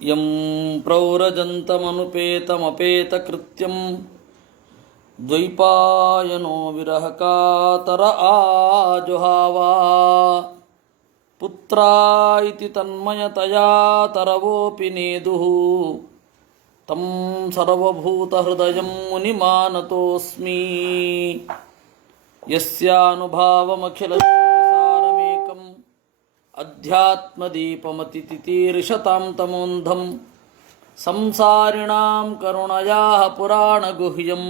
M ಪ್ರವ್ರಜಂತಮನುಪೇತಮಪೇತಕೃತ್ಯಂ ದ್ವೈಪಾಯನೋ ವಿರಹಕಾತರ ಆಜುಹಾವಾ ಪುತ್ರಾಯಿತಿ ತನ್ಮಯತಯಾ ತರವೋಪಿ ನೇದುಃ ತಂ ಸರ್ವಭೂತಹೃದಯಂ ಮುನಿಮಾನತೋಸ್ಮಿ ಯಸ್ಯಾನುಭಾವಮಖಿಲಶ್ರುತಿಸಾರಮೇಕಂ ಅಧ್ಯಾತ್ಮದೀಪಮತಿತಿತೀರ್ಷತಾಂ ತಮೋಂಧಂ ಸಂಸಾರಿಣಾಂ ಕರುಣಯಾಃ ಪುರಾಣಗುಹ್ಯಂ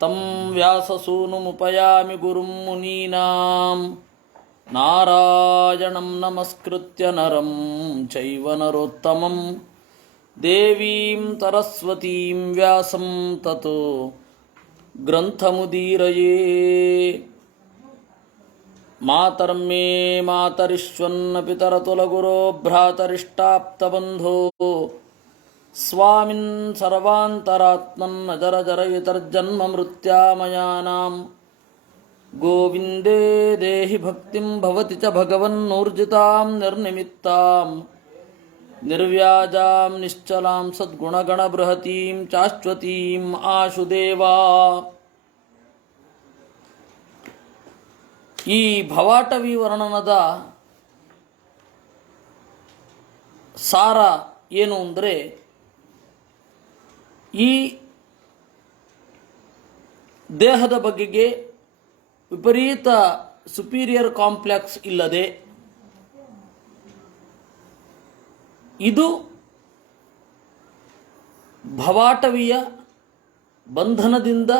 ತಂ ವ್ಯಾಸಸೂನುಮುಪಯಾಮಿ ಗುರುಂ ಮುನೀನಾಂ ನಾರಾಯಣಂ ನಮಸ್ಕೃತ್ಯ ನರಂ ಚೈವ ನರೋತ್ತಮಂ ದೇವೀಂ ಸರಸ್ವತೀಂ ವ್ಯಾಸಂ ತತೋ ಗ್ರಂಥಮುದೀರಯೇ. ಮಾತರ್ಮೇ ಮಾತರಿಶ್ವನ್ನ ಪಿತರತುಲಗುರೋ ಭ್ರಾತರಿಷ್ಟಾಪ್ತಬಂಧೋ ಸ್ವಾಮಿನ್ ಸರ್ವಾಂತರಾತ್ಮನ್ ಅಜರ ಜರಯಿತರ್ಜನ್ಮ ಮೃತ್ಯಾಮಯಾನಾಂ ಗೋವಿಂದೇ ದೇಹಿ ಭಕ್ತಿಂ ಭವತಿ ಚ ಭಗವನ್ನೂರ್ಜಿತಾಂ ನಿರ್ನಿಮಿತ್ತಾಂ ನಿರ್ವ್ಯಾಜಾಂ ನಿಶ್ಚಲಾಂ ಸದ್ಗುಣಗಣ ಬೃಹತೀಂ ಶಾಶ್ವತೀಂ ಆಶುದೇವಾ. ಈ ಭವಾಟವಿ ವರ್ಣನದ ಸಾರ ಏನು ಅಂದರೆ, ಈ ದೇಹದ ಬಗೆಗೆ ವಿಪರೀತ ಸುಪೀರಿಯರ್ ಕಾಂಪ್ಲೆಕ್ಸ್ ಇಲ್ಲದೆ ಇದು ಭವಾಟವಿಯ ಬಂಧನದಿಂದ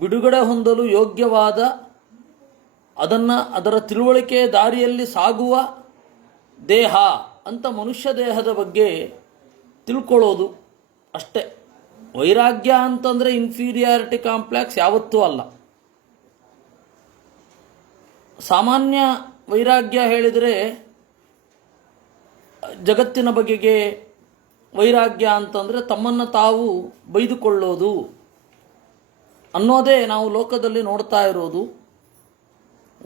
ಬಿಡುಗಡೆ ಹೊಂದಲು ಯೋಗ್ಯವಾದ, ಅದರ ತಿಳುವಳಿಕೆ ದಾರಿಯಲ್ಲಿ ಸಾಗುವ ದೇಹ ಅಂತ ಮನುಷ್ಯ ದೇಹದ ಬಗ್ಗೆ ತಿಳ್ಕೊಳ್ಳೋದು ಅಷ್ಟೇ. ವೈರಾಗ್ಯ ಅಂತಂದರೆ ಇನ್ಫೀರಿಯಾರಿಟಿ ಕಾಂಪ್ಲೆಕ್ಸ್ ಯಾವತ್ತೂ ಅಲ್ಲ. ಸಾಮಾನ್ಯ ವೈರಾಗ್ಯ ಹೇಳಿದರೆ ಜಗತ್ತಿನ ಬಗೆಗೆ ವೈರಾಗ್ಯ ಅಂತಂದರೆ ತಮ್ಮನ್ನು ತಾವು ಬೈದುಕೊಳ್ಳೋದು ಅನ್ನೋದೇ ನಾವು ಲೋಕದಲ್ಲಿ ನೋಡ್ತಾ ಇರೋದು.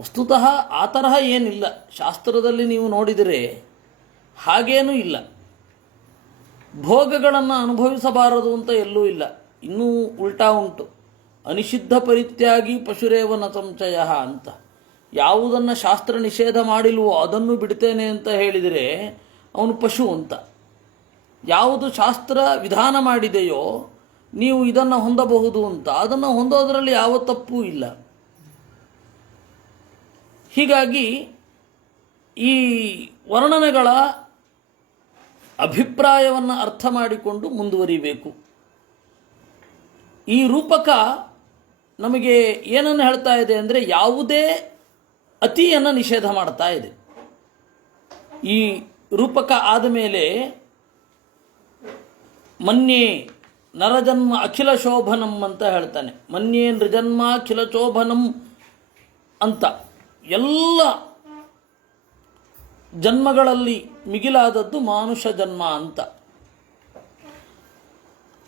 ವಸ್ತುತಃ ಆ ತರಹ ಏನಿಲ್ಲ. ಶಾಸ್ತ್ರದಲ್ಲಿ ನೀವು ನೋಡಿದರೆ ಹಾಗೇನೂ ಇಲ್ಲ. ಭೋಗಗಳನ್ನು ಅನುಭವಿಸಬಾರದು ಅಂತ ಎಲ್ಲೂ ಇಲ್ಲ. ಇನ್ನೂ ಉಲ್ಟಾ ಉಂಟು. ಅನಿಷಿದ್ಧ ಪರಿತ್ಯಾಗಿ ಪಶುರೇವನ ಸಂಚಯ ಅಂತ. ಯಾವುದನ್ನು ಶಾಸ್ತ್ರ ನಿಷೇಧ ಮಾಡಿಲ್ವೋ ಅದನ್ನು ಬಿಡ್ತೇನೆ ಅಂತ ಹೇಳಿದರೆ ಅವನು ಪಶು ಅಂತ. ಯಾವುದು ಶಾಸ್ತ್ರ ವಿಧಾನ ಮಾಡಿದೆಯೋ ನೀವು ಇದನ್ನು ಹೊಂದಬಹುದು ಅಂತ, ಅದನ್ನು ಹೊಂದೋದರಲ್ಲಿ ಯಾವ ತಪ್ಪೂ ಇಲ್ಲ. ಹೀಗಾಗಿ ಈ ವರ್ಣನೆಗಳ ಅಭಿಪ್ರಾಯವನ್ನು ಅರ್ಥ ಮಾಡಿಕೊಂಡು ಮುಂದುವರಿಬೇಕು. ಈ ರೂಪಕ ನಮಗೆ ಏನನ್ನು ಹೇಳ್ತಾ ಇದೆ ಅಂದರೆ, ಯಾವುದೇ ಅತಿಯನ್ನು ನಿಷೇಧ ಮಾಡ್ತಾ ಇದೆ. ಈ ರೂಪಕ ಆದಮೇಲೆ ಮನ್ಯೇ ನರಜನ್ಮ ಅಖಿಲ ಶೋಭನಂ ಅಂತ ಹೇಳ್ತಾನೆ. ಮನ್ಯೇ ನೃಜನ್ಮ ಅಖಿಲ ಶೋಭನಂ ಅಂತ ಎಲ್ಲ ಜನ್ಮಗಳಲ್ಲಿ ಮಿಗಿಲಾದದ್ದು ಮಾನುಷ ಜನ್ಮ ಅಂತ.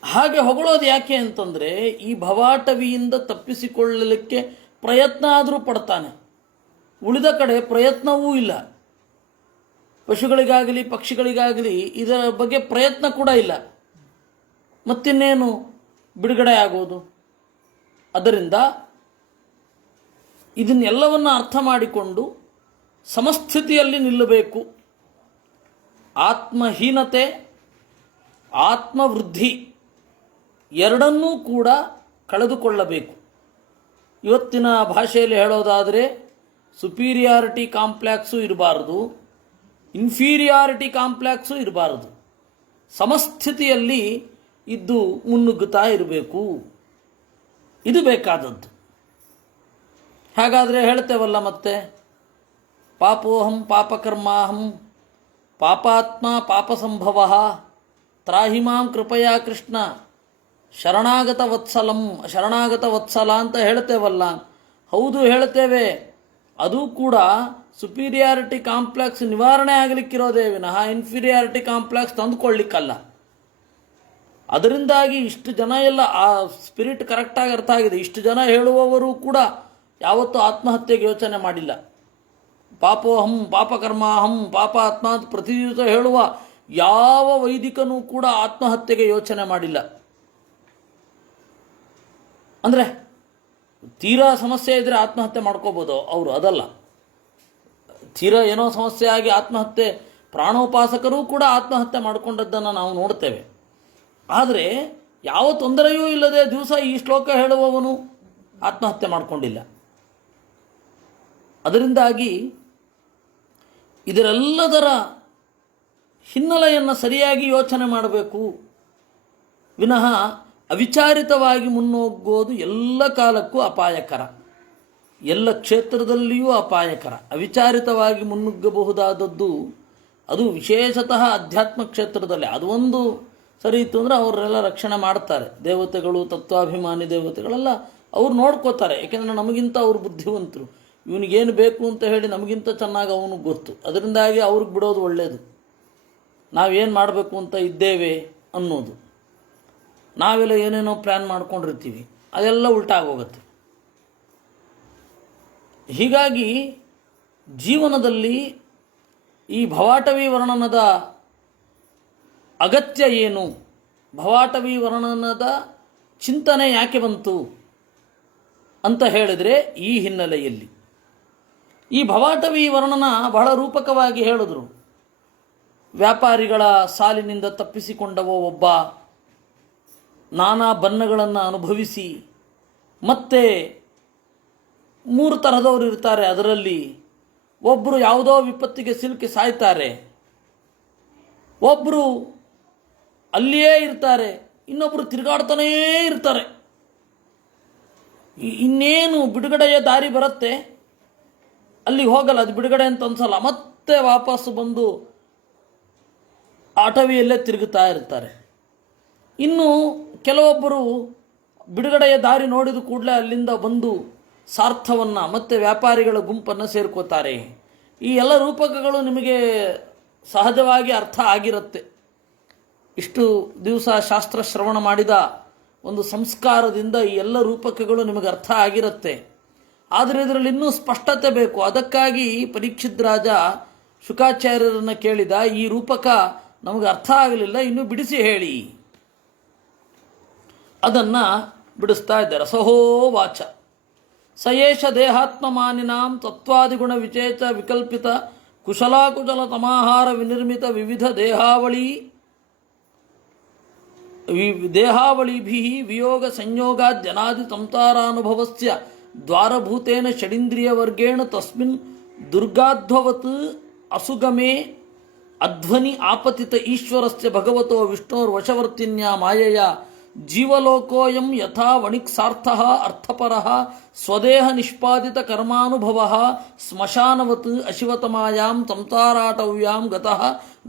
ಹಾಗೆ ಹೊಗಳೋದು ಯಾಕೆ ಅಂತಂದರೆ, ಈ ಭವಾಟವಿಯಿಂದ ತಪ್ಪಿಸಿಕೊಳ್ಳಲಿಕ್ಕೆ ಪ್ರಯತ್ನ ಆದರೂ ಪಡ್ತಾನೆ. ಉಳಿದ ಕಡೆ ಪ್ರಯತ್ನವೂ ಇಲ್ಲ. ಪಶುಗಳಿಗಾಗಲಿ ಪಕ್ಷಿಗಳಿಗಾಗಲಿ ಇದರ ಬಗ್ಗೆ ಪ್ರಯತ್ನ ಕೂಡ ಇಲ್ಲ. ಮತ್ತಿನ್ನೇನು ಬಿಡುಗಡೆ ಆಗೋದು? ಅದರಿಂದ ಇದನ್ನೆಲ್ಲವನ್ನು ಅರ್ಥ ಮಾಡಿಕೊಂಡು ಸಮಸ್ಥಿತಿಯಲ್ಲಿ ನಿಲ್ಲಬೇಕು. ಆತ್ಮಹೀನತೆ, ಆತ್ಮವೃದ್ಧಿ ಎರಡನ್ನೂ ಕೂಡ ಕಳೆದುಕೊಳ್ಳಬೇಕು. ಇವತ್ತಿನ ಭಾಷೆಯಲ್ಲಿ ಹೇಳೋದಾದರೆ ಸುಪೀರಿಯಾರಿಟಿ ಕಾಂಪ್ಲೆಕ್ಸು ಇರಬಾರದು, ಇನ್ಫೀರಿಯಾರಿಟಿ ಕಾಂಪ್ಲೆಕ್ಸು ಇರಬಾರದು. ಸಮಸ್ಥಿತಿಯಲ್ಲಿ ಇದ್ದು ಮುನ್ನುಗ್ಗುತ್ತಾ ಇರಬೇಕು. ಇದು ಬೇಕಾದದ್ದು. ಹಾಗಾದರೆ ಹೇಳ್ತೇವಲ್ಲ ಮತ್ತೆ, ಪಾಪೋಹಂ ಪಾಪಕರ್ಮಾಹಂ ಪಾಪಾತ್ಮ ಪಾಪಸಂಭವ ತ್ರಾಹಿ ಮಾಂ ಕೃಪಯಾ ಕೃಷ್ಣ ಶರಣಾಗತ ವತ್ಸಲ ಅಂತ ಹೇಳ್ತೇವಲ್ಲ. ಹೌದು ಹೇಳ್ತೇವೆ. ಅದು ಕೂಡ ಸುಪೀರಿಯಾರಿಟಿ ಕಾಂಪ್ಲೆಕ್ಸ್ ನಿವಾರಣೆ ಆಗಲಿಕ್ಕಿರೋದೇ ವಿನಃ ಇನ್ಫೀರಿಯಾರಿಟಿ ಕಾಂಪ್ಲೆಕ್ಸ್ ತಂದುಕೊಳ್ಳಿಕ್ಕಲ್ಲ. ಅದರಿಂದಾಗಿ ಇಷ್ಟು ಜನ ಎಲ್ಲ ಆ ಸ್ಪಿರಿಟ್ ಕರೆಕ್ಟಾಗಿ ಅರ್ಥ ಆಗಿದೆ. ಇಷ್ಟು ಜನ ಹೇಳುವವರು ಕೂಡ ಯಾವತ್ತೂ ಆತ್ಮಹತ್ಯೆಗೆ ಯೋಚನೆ ಮಾಡಿಲ್ಲ. ಪಾಪೋಹಂ ಪಾಪಕರ್ಮಾಹಂ ಪಾಪಾತ್ಮ ಅಂತ ಪ್ರತಿ ದಿವಸ ಹೇಳುವ ಯಾವ ವೈದಿಕನೂ ಕೂಡ ಆತ್ಮಹತ್ಯೆಗೆ ಯೋಚನೆ ಮಾಡಿಲ್ಲ. ಅಂದರೆ ತೀರಾ ಸಮಸ್ಯೆ ಇದ್ದರೆ ಆತ್ಮಹತ್ಯೆ ಮಾಡ್ಕೋಬೋದು, ಅವರು ಅದಲ್ಲ. ತೀರಾ ಏನೋ ಸಮಸ್ಯೆ ಆಗಿ ಆತ್ಮಹತ್ಯೆ, ಪ್ರಾಣೋಪಾಸಕರೂ ಕೂಡ ಆತ್ಮಹತ್ಯೆ ಮಾಡಿಕೊಂಡದ್ದನ್ನು ನಾವು ನೋಡ್ತೇವೆ. ಆದರೆ ಯಾವ ತೊಂದರೆಯೂ ಇಲ್ಲದೆ ದಿವಸ ಈ ಶ್ಲೋಕ ಹೇಳುವವನು ಆತ್ಮಹತ್ಯೆ ಮಾಡಿಕೊಂಡಿಲ್ಲ. ಅದರಿಂದಾಗಿ ಇದರೆಲ್ಲದರ ಹಿನ್ನೆಲೆಯನ್ನು ಸರಿಯಾಗಿ ಯೋಚನೆ ಮಾಡಬೇಕು ವಿನಃ ಅವಿಚಾರಿತವಾಗಿ ಮುನ್ನೋಗೋದು ಎಲ್ಲ ಕಾಲಕ್ಕೂ ಅಪಾಯಕರ, ಎಲ್ಲ ಕ್ಷೇತ್ರದಲ್ಲಿಯೂ ಅಪಾಯಕರ. ಅವಿಚಾರಿತವಾಗಿ ಮುನ್ನುಗ್ಗಬಹುದಾದದ್ದು ಅದು ವಿಶೇಷತಃ ಅಧ್ಯಾತ್ಮ ಕ್ಷೇತ್ರದಲ್ಲಿ. ಅದು ಒಂದು ಸರಿ ಇತ್ತು ಅಂದರೆ ಅವರೆಲ್ಲ ರಕ್ಷಣೆ ಮಾಡ್ತಾರೆ. ದೇವತೆಗಳು, ತತ್ವಾಭಿಮಾನಿ ದೇವತೆಗಳೆಲ್ಲ ಅವ್ರು ನೋಡ್ಕೋತಾರೆ. ಯಾಕೆಂದರೆ ನಮಗಿಂತ ಅವರು ಬುದ್ಧಿವಂತರು, ಇವನಿಗೇನು ಬೇಕು ಅಂತ ಹೇಳಿ ನಮಗಿಂತ ಚೆನ್ನಾಗಿ ಅವನಿಗೆ ಗೊತ್ತು. ಅದರಿಂದಾಗಿ ಅವ್ರಿಗೆ ಬಿಡೋದು ಒಳ್ಳೆಯದು. ನಾವೇನು ಮಾಡಬೇಕು ಅಂತ ಇದ್ದೇವೆ ಅನ್ನೋದು, ನಾವೆಲ್ಲ ಏನೇನೋ ಪ್ಲ್ಯಾನ್ ಮಾಡ್ಕೊಂಡಿರ್ತೀವಿ, ಅದೆಲ್ಲ ಉಲ್ಟಾಗೋಗುತ್ತೆ. ಹೀಗಾಗಿ ಜೀವನದಲ್ಲಿ ಈ ಭವಾಟವಿ ವರ್ಣನದ ಅಗತ್ಯ ಏನು, ಭವಾಟವಿ ವರ್ಣನದ ಚಿಂತನೆ ಯಾಕೆ ಬಂತು ಅಂತ ಹೇಳಿದರೆ ಈ ಹಿನ್ನೆಲೆಯಲ್ಲಿ ಈ ಭವಾಟವಿ ವರ್ಣನ ಬಹಳ ರೂಪಕವಾಗಿ ಹೇಳಿದ್ರು. ವ್ಯಾಪಾರಿಗಳ ಸಾಲಿನಿಂದ ತಪ್ಪಿಸಿಕೊಂಡವ ಒಬ್ಬ, ನಾನಾ ಬಣ್ಣಗಳನ್ನು ಅನುಭವಿಸಿ, ಮತ್ತೆ 3 ತರಹದವರು ಇರ್ತಾರೆ. ಅದರಲ್ಲಿ ಒಬ್ಬರು ಯಾವುದೋ ವಿಪತ್ತಿಗೆ ಸಿಲುಕಿ ಸಾಯ್ತಾರೆ, ಒಬ್ಬರು ಅಲ್ಲಿಯೇ ಇರ್ತಾರೆ, ಇನ್ನೊಬ್ಬರು ತಿರುಗಾಡ್ತಾನೇ ಇರ್ತಾರೆ. ಇನ್ನೇನು ಬಿಡುಗಡೆಯ ದಾರಿ ಬರುತ್ತೆ, ಅಲ್ಲಿಗೆ ಹೋಗಲ್ಲ, ಅದು ಬಿಡುಗಡೆ ಅಂತ ಅನ್ಸಲ್ಲ, ಮತ್ತೆ ವಾಪಸ್ಸು ಬಂದು ಆಟವಿಯಲ್ಲೇ ತಿರುಗುತ್ತಾ ಇರ್ತಾರೆ. ಇನ್ನು ಕೆಲವೊಬ್ಬರು ಬಿಡುಗಡೆಯ ದಾರಿ ನೋಡಿದ ಕೂಡಲೇ ಅಲ್ಲಿಂದ ಬಂದು ಸಾರ್ಥವನ್ನು ಮತ್ತು ವ್ಯಾಪಾರಿಗಳ ಗುಂಪನ್ನು ಸೇರ್ಕೋತಾರೆ. ಈ ಎಲ್ಲ ರೂಪಕಗಳು ನಿಮಗೆ ಸಹಜವಾಗಿ ಅರ್ಥ ಆಗಿರುತ್ತೆ. ಇಷ್ಟು ದಿವಸ ಶಾಸ್ತ್ರ ಶ್ರವಣ ಮಾಡಿದ ಒಂದು ಸಂಸ್ಕಾರದಿಂದ ಈ ಎಲ್ಲ ರೂಪಕಗಳು ನಿಮಗೆ ಅರ್ಥ ಆಗಿರುತ್ತೆ. ಆದರೆ ಇದರಲ್ಲಿ ಇನ್ನೂ ಸ್ಪಷ್ಟತೆ ಬೇಕು. ಅದಕ್ಕಾಗಿ ಪರೀಕ್ಷಿತ್ ರಾಜ ಶುಕಾಚಾರ್ಯರನ್ನು ಕೇಳಿದ, ಈ ರೂಪಕ ನಮಗೆ ಅರ್ಥ ಆಗಲಿಲ್ಲ, ಇನ್ನೂ ಬಿಡಿಸಿ ಹೇಳಿ. ಅದನ್ನು ಬಿಡಿಸ್ತಾ ಇದ್ದಾರೆ. ಸಹೋ ವಾಚ ಸಯೇಷ ದೇಹಾತ್ಮಮಾನಿನಾಂ ತತ್ವಾದಿಗುಣ ವಿಚೇತ ವಿಕಲ್ಪಿತ ಕುಶಲಾಕುಶಲ ತಮಾಹಾರ ವಿನಿರ್ಮಿತ ವಿವಿಧ ದೇಹಾವಳಿಭಿ ವಿಯೋಗ ಸಂಯೋಗಾದ್ ಜನಾದಿ ಸಂಸಾರಾನುಭವಸ್ಯ ದ್ವಾರಭೂತೇನ ಷಡಿಂದ್ರಿಯವರ್ಗೇಣ ತಸ್ಮಿನ್ ದುರ್ಗಾಧ್ವವತ್ ಅಸುಗಮೇ ಅಧ್ವನಿ ಆಪತಿತ ಈಶ್ವರಸ್ಯ ಭಗವತೋ ವಿಷ್ಣೋರ್ವಶವರ್ತಿನ್ಯಾ ಮಾಯೆಯ ಜೀವಲೋಕೋಯಂ ಯಥಾ ವಣಿಕ್ಸಾರ್ಥಃ ಅರ್ಥಪರಃ ಸ್ವದೇಹ ನಿಷ್ಪಾದಿತ ಕರ್ಮಾನುಭವಃ ಸ್ಮಶಾನವತ್ ಅಶಿವತಮಾಯಾಂ ಸಂಸಾರಾಟವ್ಯಾಂ ಗತಃ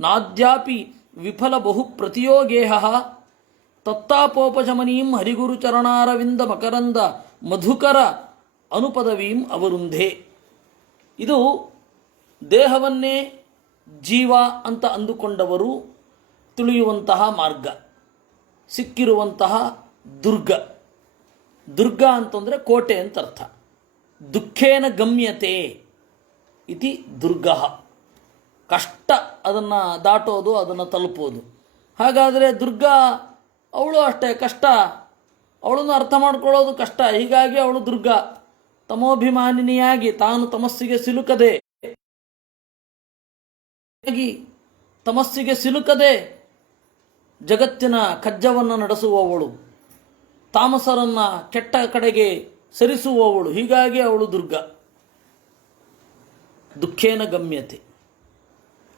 ನಾದ್ಯಾಪಿ ವಿಫಲ ಬಹು ಪ್ರತಿಯೋಗೇಹಃ ತತ್ತಾಪೋಪಶಮನೀಂ ಹರಿಗುರುಚರಣಾರವಿಂದ ಮಕರಂದ ಮಧುಕರ ಅನುಪದವೀಂ ಅವರುಂಧೆ. ಇದು ದೇಹವನ್ನೇ ಜೀವ ಅಂತ ಅಂದುಕೊಂಡವರು ತಿಳಿಯುವಂತಹ ಮಾರ್ಗ, ಸಿಕ್ಕಿರುವಂತಹ ದುರ್ಗ. ದುರ್ಗ ಅಂತಂದರೆ ಕೋಟೆ ಅಂತ ಅರ್ಥ. ದುಃಖೇನ ಗಮ್ಯತೆ ಇತಿ ದುರ್ಗ. ಕಷ್ಟ ಅದನ್ನು ದಾಟೋದು, ಅದನ್ನು ತಲುಪೋದು. ಹಾಗಾದರೆ ದುರ್ಗ ಅವಳು ಅಷ್ಟೇ ಕಷ್ಟ, ಅವಳನ್ನು ಅರ್ಥ ಮಾಡ್ಕೊಳ್ಳೋದು ಕಷ್ಟ. ಹೀಗಾಗಿ ಅವಳು ದುರ್ಗ. ತಮೋಭಿಮಾನಿನಿಯಾಗಿ ತಾನು ತಮಸ್ಸಿಗೆ ಸಿಲುಕದೆ ಜಗತ್ತಿನ ಕಜ್ಜವನ್ನು ನಡೆಸುವವಳು, ತಾಮಸರನ್ನು ಕೆಟ್ಟ ಕಡೆಗೆ ಸರಿಸುವವಳು. ಹೀಗಾಗಿ ಅವಳು ದುರ್ಗ. ದುಃಖೇನ ಗಮ್ಯತೆ,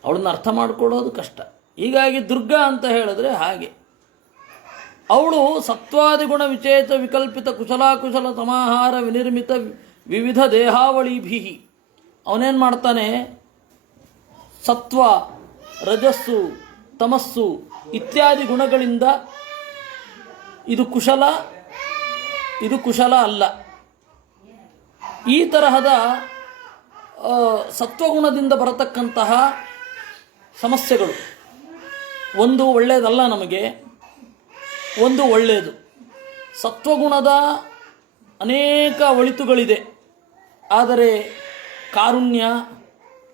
ಅವಳನ್ನು ಅರ್ಥ ಮಾಡಿಕೊಳ್ಳೋದು ಕಷ್ಟ. ಹೀಗಾಗಿ ದುರ್ಗ ಅಂತ ಹೇಳಿದ್ರೆ ಹಾಗೆ. ಅವಳು ಸತ್ವಾದಿಗುಣ ವಿಚೇತ ವಿಕಲ್ಪಿತ ಕುಶಲಾಕುಶಲ ಸಮಾಹಾರ ವಿನಿರ್ಮಿತ ವಿವಿಧ ದೇಹಾವಳಿಭಿ. ಅವನೇನು ಮಾಡ್ತಾನೆ, ಸತ್ವ, ರಜಸ್ಸು, ತಮಸ್ಸು ಇತ್ಯಾದಿ ಗುಣಗಳಿಂದ ಇದು ಕುಶಲ, ಇದು ಕುಶಲ ಅಲ್ಲ, ಈ ತರಹದ ಸತ್ವಗುಣದಿಂದ ಬರತಕ್ಕಂತಹ ಸಮಸ್ಯೆಗಳು, ಒಂದು ಒಳ್ಳೆಯದಲ್ಲ ನಮಗೆ, ಒಂದು ಒಳ್ಳೆಯದು. ಸತ್ವಗುಣದ ಅನೇಕ ಒಳಿತುಗಳಿದೆ, ಆದರೆ ಕಾರುಣ್ಯ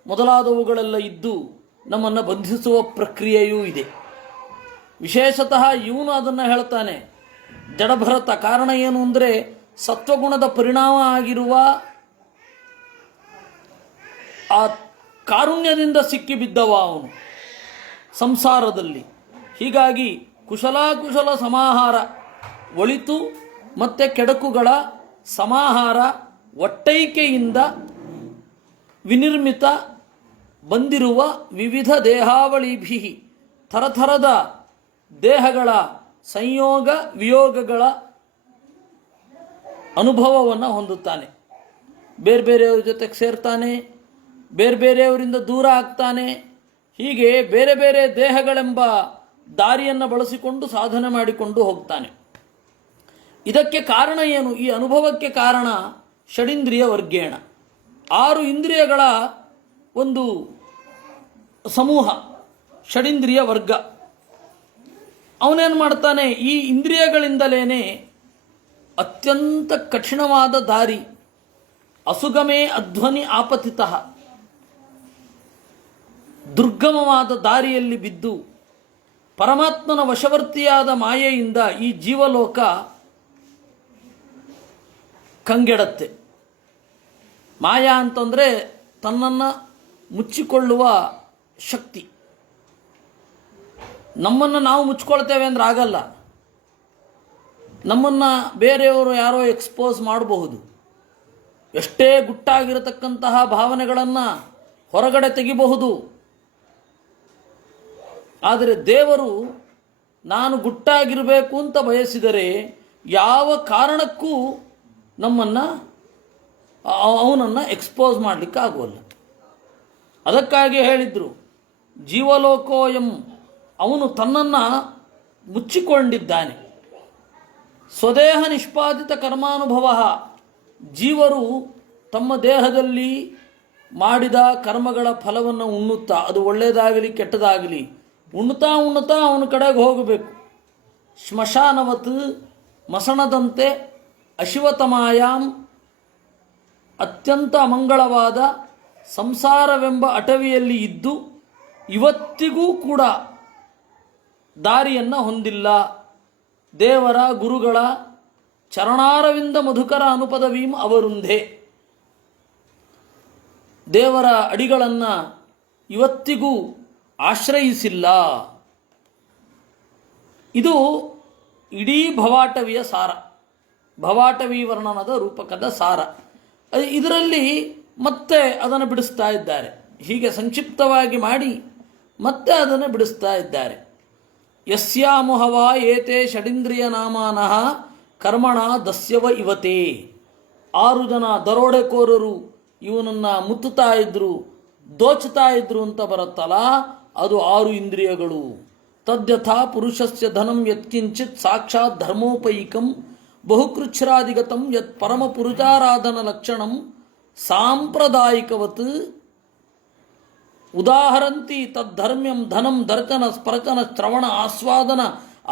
ಮೊದಲಾದವುಗಳೆಲ್ಲ ಇದ್ದು ನಮ್ಮನ್ನು ಬಂಧಿಸುವ ಪ್ರಕ್ರಿಯೆಯೂ ಇದೆ. ವಿಶೇಷತಃ ಇವನು ಅದನ್ನು ಹೇಳ್ತಾನೆ ಜಡಭರತ. ಕಾರಣ ಏನು ಅಂದರೆ ಸತ್ವಗುಣದ ಪರಿಣಾಮ ಆಗಿರುವ ಆ ಕಾರುಣ್ಯದಿಂದ ಸಿಕ್ಕಿಬಿದ್ದವ ಅವನು ಸಂಸಾರದಲ್ಲಿ. ಹೀಗಾಗಿ ಕುಶಲಾಕುಶಲ ಸಮಾಹಾರ, ಒಳಿತು ಮತ್ತು ಕೆಡಕುಗಳ ಸಮಾಹಾರ ಒಟ್ಟೈಕೆಯಿಂದ ವಿನಿರ್ಮಿತ ಬಂದಿರುವ ವಿವಿಧ ದೇಹಾವಳಿಭಿ, ಥರಥರದ ದೇಹಗಳ ಸಂಯೋಗ ವಿಯೋಗಗಳ ಅನುಭವವನ್ನು ಹೊಂದುತ್ತಾನೆ. ಬೇರೆ ಬೇರೆಯವ್ರ ಜೊತೆಗೆ ಸೇರ್ತಾನೆ, ಬೇರೆ ಬೇರೆಯವರಿಂದ ದೂರ ಆಗ್ತಾನೆ. ಹೀಗೆ ಬೇರೆ ಬೇರೆ ದೇಹಗಳೆಂಬ ದಾರಿಯನ್ನು ಬಳಸಿಕೊಂಡು ಸಾಧನೆ ಮಾಡಿಕೊಂಡು ಹೋಗ್ತಾನೆ. ಇದಕ್ಕೆ ಕಾರಣ ಏನು? ಈ ಅನುಭವಕ್ಕೆ ಕಾರಣ ಷಡಿಂದ್ರಿಯ ವರ್ಗೇಣ, 6 ಇಂದ್ರಿಯಗಳ ಒಂದು ಸಮೂಹ, ಷಡಿಂದ್ರಿಯ ವರ್ಗ. ಅವನೇನು ಮಾಡ್ತಾನೆ, ಈ ಇಂದ್ರಿಯಗಳಿಂದಲೇ ಅತ್ಯಂತ ಕಠಿಣವಾದ ದಾರಿ, ಅಸುಗಮೇ ಅಧ್ವನಿ ಆಪತಿತಃ, ದುರ್ಗಮವಾದ ದಾರಿಯಲ್ಲಿ ಬಿದ್ದು ಪರಮಾತ್ಮನ ವಶವರ್ತಿಯಾದ ಮಾಯೆಯಿಂದ ಈ ಜೀವಲೋಕ ಕಂಗೆಡತ್ತೆ. ಮಾಯಾ ಅಂತಂದರೆ ತನ್ನನ್ನು ಮುಚ್ಚಿಕೊಳ್ಳುವ ಶಕ್ತಿ. ನಮ್ಮನ್ನು ನಾವು ಮುಚ್ಕೊಳ್ತೇವೆ ಅಂದ್ರೆ ಆಗಲ್ಲ. ನಮ್ಮನ್ನು ಬೇರೆಯವರು ಯಾರೋ ಎಕ್ಸ್ಪೋಸ್ ಮಾಡಬಹುದು. ಎಷ್ಟೇ ಗುಟ್ಟಾಗಿರತಕ್ಕಂತಹ ಭಾವನೆಗಳನ್ನು ಹೊರಗಡೆ ತೆಗಿಬಹುದು. ಆದರೆ ದೇವರು ನಾನು ಗುಟ್ಟಾಗಿರಬೇಕು ಅಂತ ಬಯಸಿದರೆ ಯಾವ ಕಾರಣಕ್ಕೂ ಅವನನ್ನು ಎಕ್ಸ್ಪೋಸ್ ಮಾಡಲಿಕ್ಕೆ ಆಗುವಲ್ಲ. ಅದಕ್ಕಾಗಿ ಹೇಳಿದರು ಜೀವಲೋಕೋಯಂ, ಅವನು ತನ್ನನ್ನು ಮುಚ್ಚಿಕೊಂಡಿದ್ದಾನೆ. ಸ್ವದೇಹ ನಿಷ್ಪಾದಿತ ಕರ್ಮಾನುಭವ, ಜೀವರು ತಮ್ಮ ದೇಹದಲ್ಲಿ ಮಾಡಿದ ಕರ್ಮಗಳ ಫಲವನ್ನು ಉಣ್ಣುತ್ತಾ, ಅದು ಒಳ್ಳೆಯದಾಗಲಿ ಕೆಟ್ಟದಾಗಲಿ ಉಣ್ಣುತ್ತಾ ಅವನ ಕಡೆಗೆ ಹೋಗಬೇಕು. ಶ್ಮಶಾನವತ್ ಮಸಣದಂತೆ ಅಶಿವತಮಾಯಾಮ್, ಅತ್ಯಂತ ಅಮಂಗಳವಾದ ಸಂಸಾರವೆಂಬ ಅಟವಿಯಲ್ಲಿ ಇದ್ದು ಇವತ್ತಿಗೂ ಕೂಡ ದಾರಿಯನ್ನು ಹೊಂದಿಲ್ಲ. ದೇವರ ಗುರುಗಳ ಚರಣಾರವಿಂದ ಮಧುಕರ ಅನುಪದವೀಂ ಅವರುಂಧೆ, ದೇವರ ಅಡಿಗಳನ್ನು ಇವತ್ತಿಗೂ ಆಶ್ರಯಿಸಿಲ್ಲ. ಇದು ಇಡೀ ಭವಾಟವಿಯ ಸಾರ, ಭವಾಟವಿ ವರ್ಣನದ ರೂಪಕದ ಸಾರ. ಇದರಲ್ಲಿ ಮತ್ತೆ ಅದನ್ನು ಬಿಡಿಸ್ತಾ ಇದ್ದಾರೆ. ಹೀಗೆ ಸಂಕ್ಷಿಪ್ತವಾಗಿ ಮಾಡಿ ಮತ್ತೆ ಅದನ್ನು ಬಿಡಿಸ್ತಾ ಇದ್ದಾರೆ. ಯಸ್ಯಾಮುಹವ ಏತೆ ಷಡಿಂದ್ರಿಯ ನಾಮಾನಃ ಕರ್ಮಣ ದಸ್ಯವ ಇವತೇ. 6 ಜನ ದರೋಡೆಕೋರರು ಇವನನ್ನು ಮುತ್ತುತ್ತಾ ಇದ್ರು, ದೋಚುತ್ತಾ ಇದ್ರು ಅಂತ ಬರುತ್ತಲ್ಲ, ಅದು 6 ಇಂದ್ರಿಯಗಳು. ತದ್ಯಥಾ ಪುರುಷಸ್ಯ ಧನಂ ಯತ್ಕಿಂಚಿತ್ ಸಾಕ್ಷಾತ್ ಧರ್ಮೋಪೈಕಂ ಬಹುಕೃಚ್ಛ್ರಾದಿಗತಂ ಯತ್ ಪರಮ ಪುರುಷಾರಾಧನ ಲಕ್ಷಣಂ ಸಾಂಪ್ರದಾಯಿಕವತ್ ಉದಾಹರಂತಿ ತದ್ಧರ್ಮ್ಯಂ ಧನಂ ದರ್ಶನ ಸ್ಪರ್ಶನ ಶ್ರವಣ ಆಸ್ವಾದನ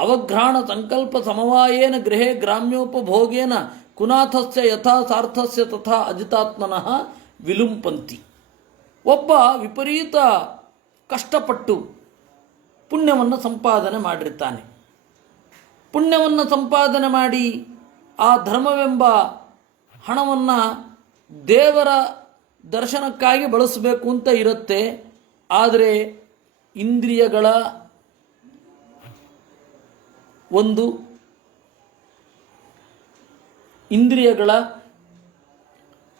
ಅವಘ್ರಾಣ ಸಂಕಲ್ಪ ಸಮವಾಯೇನ ಗೃಹೇ ಗ್ರಾಮ್ಯೋಪಭೋಗೇನ ಕುನಾಥಸ್ಯ ಯಥಾ ಸಾರ್ಥಸ್ಯ ತಥಾ ಅಜಿತಾತ್ಮನಃ ವಿಲುಂಪಂತಿ. ಒಬ್ಬ ವಿಪರೀತ ಕಷ್ಟಪಟ್ಟು ಪುಣ್ಯವನ್ನು ಸಂಪಾದನೆ ಮಾಡಿರ್ತಾನೆ. ಪುಣ್ಯವನ್ನು ಸಂಪಾದನೆ ಮಾಡಿ ಆ ಧರ್ಮವೆಂಬ ಹಣವನ್ನು ದೇವರ ದರ್ಶನಕ್ಕಾಗಿ ಬಳಸಬೇಕು ಅಂತ ಇರುತ್ತೆ. ಆದರೆ ಇಂದ್ರಿಯಗಳ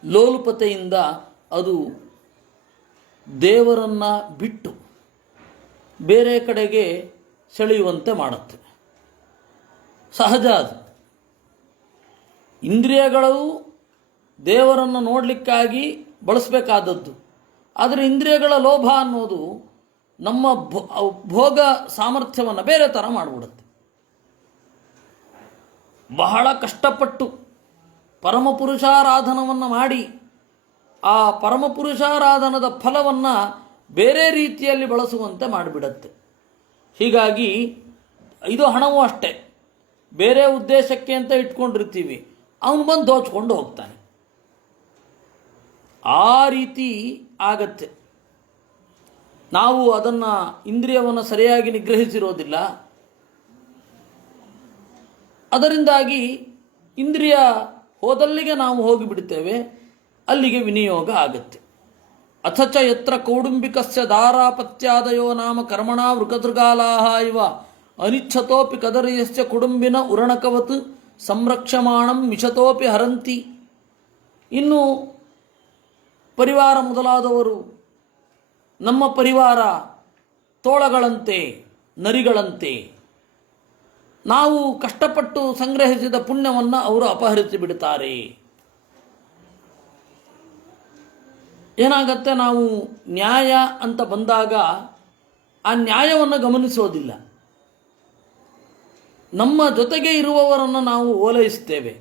ಲೋಲುಪತೆಯಿಂದ ಅದು ದೇವರನ್ನು ಬಿಟ್ಟು ಬೇರೆ ಕಡೆಗೆ ಸೆಳೆಯುವಂತೆ ಮಾಡುತ್ತೆ. ಸಹಜ ಅದು. ಇಂದ್ರಿಯಗಳು ದೇವರನ್ನು ನೋಡಲಿಕ್ಕಾಗಿ ಬಳಸಬೇಕಾದದ್ದು. ಆದರೆ ಇಂದ್ರಿಯಗಳ ಲೋಭ ಅನ್ನೋದು ನಮ್ಮ ಭೋಗ ಸಾಮರ್ಥ್ಯವನ್ನು ಬೇರೆ ಥರ ಮಾಡಿಬಿಡುತ್ತೆ. ಬಹಳ ಕಷ್ಟಪಟ್ಟು ಪರಮಪುರುಷಾರಾಧನವನ್ನು ಮಾಡಿ ಆ ಪರಮಪುರುಷಾರಾಧನದ ಫಲವನ್ನು ಬೇರೆ ರೀತಿಯಲ್ಲಿ ಬಳಸುವಂತೆ ಮಾಡಿಬಿಡುತ್ತೆ. ಹೀಗಾಗಿ ಇದು ಹಣವೂ ಅಷ್ಟೇ, ಬೇರೆ ಉದ್ದೇಶಕ್ಕೆ ಅಂತ ಇಟ್ಕೊಂಡಿರ್ತೀವಿ, ಅವನು ಬಂದು ದೋಚ್ಕೊಂಡು ಹೋಗ್ತಾನೆ. ಆ ರೀತಿ ಆಗತ್ತೆ. ನಾವು ಅದನ್ನು ಇಂದ್ರಿಯವನ್ನು ಸರಿಯಾಗಿ ನಿಗ್ರಹಿಸಿರೋದಿಲ್ಲ. ಅದರಿಂದಾಗಿ ಇಂದ್ರಿಯ ಹೋದಲ್ಲಿಗೆ ನಾವು ಹೋಗಿಬಿಡ್ತೇವೆ, ಅಲ್ಲಿಗೆ ವಿನಿಯೋಗ ಆಗುತ್ತೆ. ಅಥಚ ಯತ್ರ ಕೌಡುಂಬಿಕಸ್ಯ ಧಾರಾಪತ್ಯಾದಯೋ ನಾಮ ಕರ್ಮಣ ವೃಕದೃಗಾಲಾಹ ಇವ ಅನಿಚ್ಛತೋಪಿ ಕದರಿಯಸ್ಯ ಕುಡುಂಬಿನ ಉರಣಕವತ್ ಸಂರಕ್ಷಮಾಣಂ ಮಿಷತೋಪಿ ಹರಂತಿ. ಇನ್ನು ಪರಿವಾರ ಮೊದಲಾದವರು, ನಮ್ಮ ಪರಿವಾರ ತೋಳಗಳಂತೆ, ನರಿಗಳಂತೆ, ನಾವು ಕಷ್ಟಪಟ್ಟು ಸಂಗ್ರಹಿಸಿದ ಪುಣ್ಯವನ್ನು ಅವರು ಅಪಹರಿಸಿ ಬಿಡ್ತಾರೆ. ಏನಾಗತ್ತೆ, ನಾವು ನ್ಯಾಯ ಅಂತ ಬಂದಾಗ ಆ ನ್ಯಾಯವನ್ನು ಗಮನಿಸೋದಿಲ್ಲ. ನಮ್ಮ ಜೊತೆಗೆ ಇರುವವರನ್ನು ನಾವು ಓಲೈಸ್ತೇವೆ.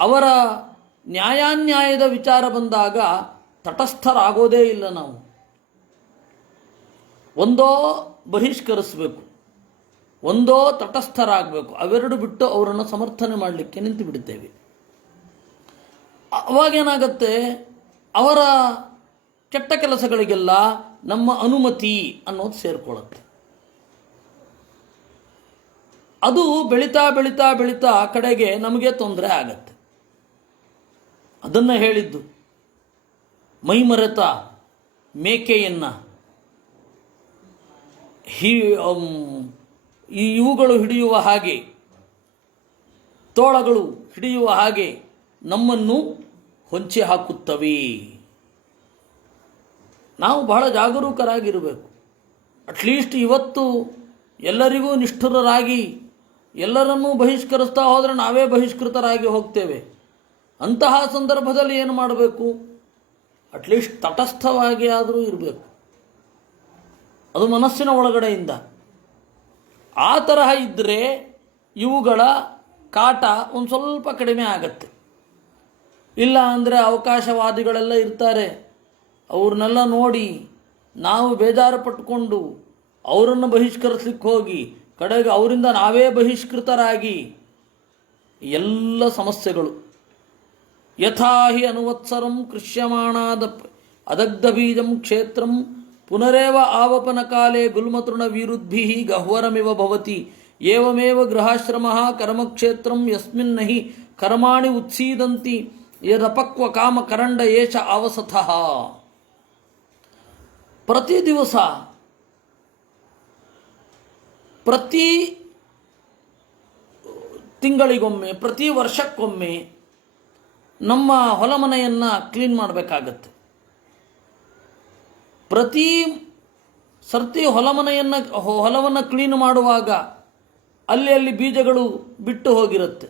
ಅವರ ನ್ಯಾಯಾನ್ಯಾಯದ ವಿಚಾರ ಬಂದಾಗ ತಟಸ್ಥರಾಗೋದೇ ಇಲ್ಲ. ನಾವು ಒಂದೋ ಬಹಿಷ್ಕರಿಸಬೇಕು, ಒಂದೋ ತಟಸ್ಥರಾಗಬೇಕು. ಅವೆರಡು ಬಿಟ್ಟು ಅವರನ್ನು ಸಮರ್ಥನೆ ಮಾಡಲಿಕ್ಕೆ ನಿಂತು ಬಿಡುತ್ತೇವೆ. ಅವಾಗೇನಾಗತ್ತೆ, ಅವರ ಕೆಟ್ಟ ಕೆಲಸಗಳಿಗೆಲ್ಲ ನಮ್ಮ ಅನುಮತಿ ಅನ್ನೋದು ಸೇರಿಕೊಳ್ಳುತ್ತೆ. ಅದು ಬೆಳೀತಾ ಬೆಳೀತಾ ಬೆಳೀತಾ ಕಡೆಗೆ ನಮಗೆ ತೊಂದರೆ ಆಗತ್ತೆ. ಅದನ್ನು ಹೇಳಿದ್ದು, ಮೈಮರೆತ ಮೇಕೆಯನ್ನು ಇವುಗಳು ಹಿಡಿಯುವ ಹಾಗೆ, ತೋಳಗಳು ಹಿಡಿಯುವ ಹಾಗೆ ನಮ್ಮನ್ನು ಹೊಂಚಿ ಹಾಕುತ್ತವೆ. ನಾವು ಬಹಳ ಜಾಗರೂಕರಾಗಿರಬೇಕು. ಅಟ್ಲೀಸ್ಟ್ ಇವತ್ತು ಎಲ್ಲರಿಗೂ ನಿಷ್ಠುರರಾಗಿ ಎಲ್ಲರನ್ನೂ ಬಹಿಷ್ಕರಿಸ್ತಾ ಹೋದರೆ ನಾವೇ ಬಹಿಷ್ಕೃತರಾಗಿ ಹೋಗ್ತೇವೆ. ಅಂತಹ ಸಂದರ್ಭದಲ್ಲಿ ಏನು ಮಾಡಬೇಕು? ಅಟ್ಲೀಸ್ಟ್ ತಟಸ್ಥವಾಗಿ ಆದರೂ ಇರಬೇಕು. ಅದು ಮನಸ್ಸಿನ ಒಳಗಡೆಯಿಂದ. ಆ ತರಹ ಇದ್ದರೆ ಇವುಗಳ ಕಾಟ ಒಂದು ಸ್ವಲ್ಪ ಕಡಿಮೆ ಆಗತ್ತೆ. ಇಲ್ಲ ಅಂದರೆ ಅವಕಾಶವಾದಿಗಳೆಲ್ಲ ಇರ್ತಾರೆ, ಅವ್ರನ್ನೆಲ್ಲ ನೋಡಿ ನಾವು ಬೇಜಾರು ಪಟ್ಟುಕೊಂಡು ಅವರನ್ನು ಬಹಿಷ್ಕರಿಸಲಿಕ್ಕೆ ಹೋಗಿ ಕಡೆಗೆ ಅವರಿಂದ ನಾವೇ ಬಹಿಷ್ಕೃತರಾಗಿ ಎಲ್ಲ ಸಮಸ್ಯೆಗಳು. ಯಥಾಹಿ ಅನುವತ್ಸರಂ ಕೃಷ್ಯಮಾಣಾದ ಅದಗ್ಧ ಬೀಜಂ ಕ್ಷೇತ್ರಂ ಪುನರೇವ ಆವಪನ ಕಾಲೇ ಗುಲ್ಮತೃಣ ವಿರುದ್ಧಿ ಗಹ್ವರಮಿವ ಭವತಿ ಏವಮೇವ ಗೃಹಾಶ್ರಮಃ ಕರ್ಮಕ್ಷೇತ್ರಂ ಯಸ್ಮಿನ್ ನಹಿ ಕರ್ಮಾಣಿ ಉತ್ಸೀದಂತಿ ಯದಪಕ್ವ ಕಾಮ ಕರಂಡ ಏಷ ಅವಸತಃ. ಪ್ರತಿ ದಿವಸ, ಪ್ರತಿ ತಿಂಗಳಿಗೊಮ್ಮೆ, ಪ್ರತಿ ವರ್ಷಕ್ಕೊಮ್ಮೆ ನಮ್ಮ ಹೊಲಮನೆಯನ್ನು ಕ್ಲೀನ್ ಮಾಡಬೇಕಾಗತ್ತೆ. ಪ್ರತಿ ಸರ್ತಿ ಹೊಲವನ್ನು ಕ್ಲೀನ್ ಮಾಡುವಾಗ ಅಲ್ಲಿ ಬೀಜಗಳು ಬಿಟ್ಟು ಹೋಗಿರುತ್ತೆ.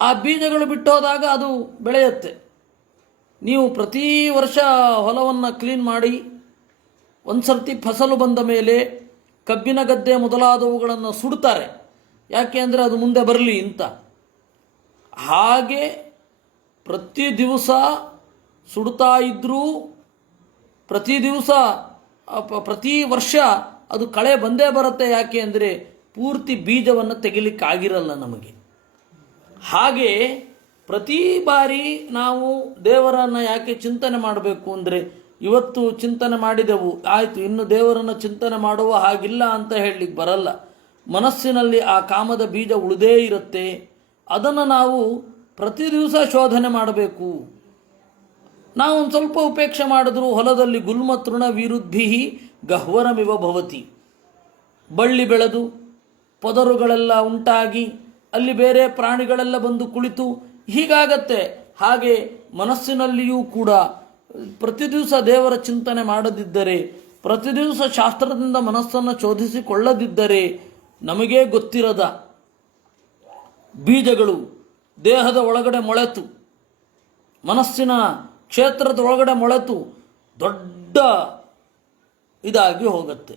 ಆ ಬೀಜಗಳು ಬಿಟ್ಟು ಹೋದಾಗ ಅದು ಬೆಳೆಯುತ್ತೆ. ನೀವು ಪ್ರತಿ ವರ್ಷ ಹೊಲವನ್ನು ಕ್ಲೀನ್ ಮಾಡಿ ಒಂದು ಸರ್ತಿ ಫಸಲು ಬಂದ ಮೇಲೆ ಕಬ್ಬಿನ ಗದ್ದೆ ಮೊದಲಾದವುಗಳನ್ನು ಸುಡ್ತಾರೆ. ಯಾಕೆ ಅಂದರೆ ಅದು ಮುಂದೆ ಬರಲಿ ಅಂತ. ಹಾಗೆ ಪ್ರತಿ ದಿವಸ ಸುಡ್ತಾ ಇದ್ದರೂ ಪ್ರತಿ ದಿವಸ ಪ್ರತಿ ವರ್ಷ ಅದು ಕಳೆ ಬಂದೇ ಬರುತ್ತೆ. ಯಾಕೆ ಅಂದರೆ ಪೂರ್ತಿ ಬೀಜವನ್ನು ತೆಗಿಲಿಕ್ಕಾಗಿರಲ್ಲ ನಮಗೆ. ಹಾಗೆ ಪ್ರತಿ ಬಾರಿ ನಾವು ದೇವರನ್ನು ಯಾಕೆ ಚಿಂತನೆ ಮಾಡಬೇಕು ಅಂದರೆ, ಇವತ್ತು ಚಿಂತನೆ ಮಾಡಿದೆವು ಆಯಿತು, ಇನ್ನು ದೇವರನ್ನು ಚಿಂತನೆ ಮಾಡುವ ಹಾಗಿಲ್ಲ ಅಂತ ಹೇಳಲಿಕ್ಕೆ ಬರಲ್ಲ. ಮನಸ್ಸಿನಲ್ಲಿ ಆ ಕಾಮದ ಬೀಜ ಉಳಿದೇ ಇರುತ್ತೆ. ಅದನ್ನು ನಾವು ಪ್ರತಿ ದಿವಸ ಶೋಧನೆ ಮಾಡಬೇಕು. ನಾವು ಒಂದು ಸ್ವಲ್ಪ ಉಪೇಕ್ಷೆ ಮಾಡಿದ್ರು ಹೊಲದಲ್ಲಿ ಗುಲ್ಮ ತೃಣ ವಿರುದ್ಧಿ ಗಹ್ವರಮಿವ ಭವತಿ. ಬಳ್ಳಿ ಬೆಳೆದು ಪೊದರುಗಳೆಲ್ಲ ಉಂಟಾಗಿ ಅಲ್ಲಿ ಬೇರೆ ಪ್ರಾಣಿಗಳೆಲ್ಲ ಬಂದು ಕುಳಿತು ಹೀಗಾಗತ್ತೆ. ಹಾಗೆ ಮನಸ್ಸಿನಲ್ಲಿಯೂ ಕೂಡ ಪ್ರತಿ ದಿವಸ ದೇವರ ಚಿಂತನೆ ಮಾಡದಿದ್ದರೆ, ಪ್ರತಿ ದಿವಸ ಶಾಸ್ತ್ರದಿಂದ ಮನಸ್ಸನ್ನು ಶೋಧಿಸಿಕೊಳ್ಳದಿದ್ದರೆ, ನಮಗೇ ಗೊತ್ತಿರದ ಬೀಜಗಳು ದೇಹದ ಒಳಗಡೆ ಮೊಳೆತು, ಮನಸ್ಸಿನ ಕ್ಷೇತ್ರದ ಒಳಗಡೆ ಮೊಳೆತು ದೊಡ್ಡ ಇದಾಗಿ ಹೋಗುತ್ತೆ.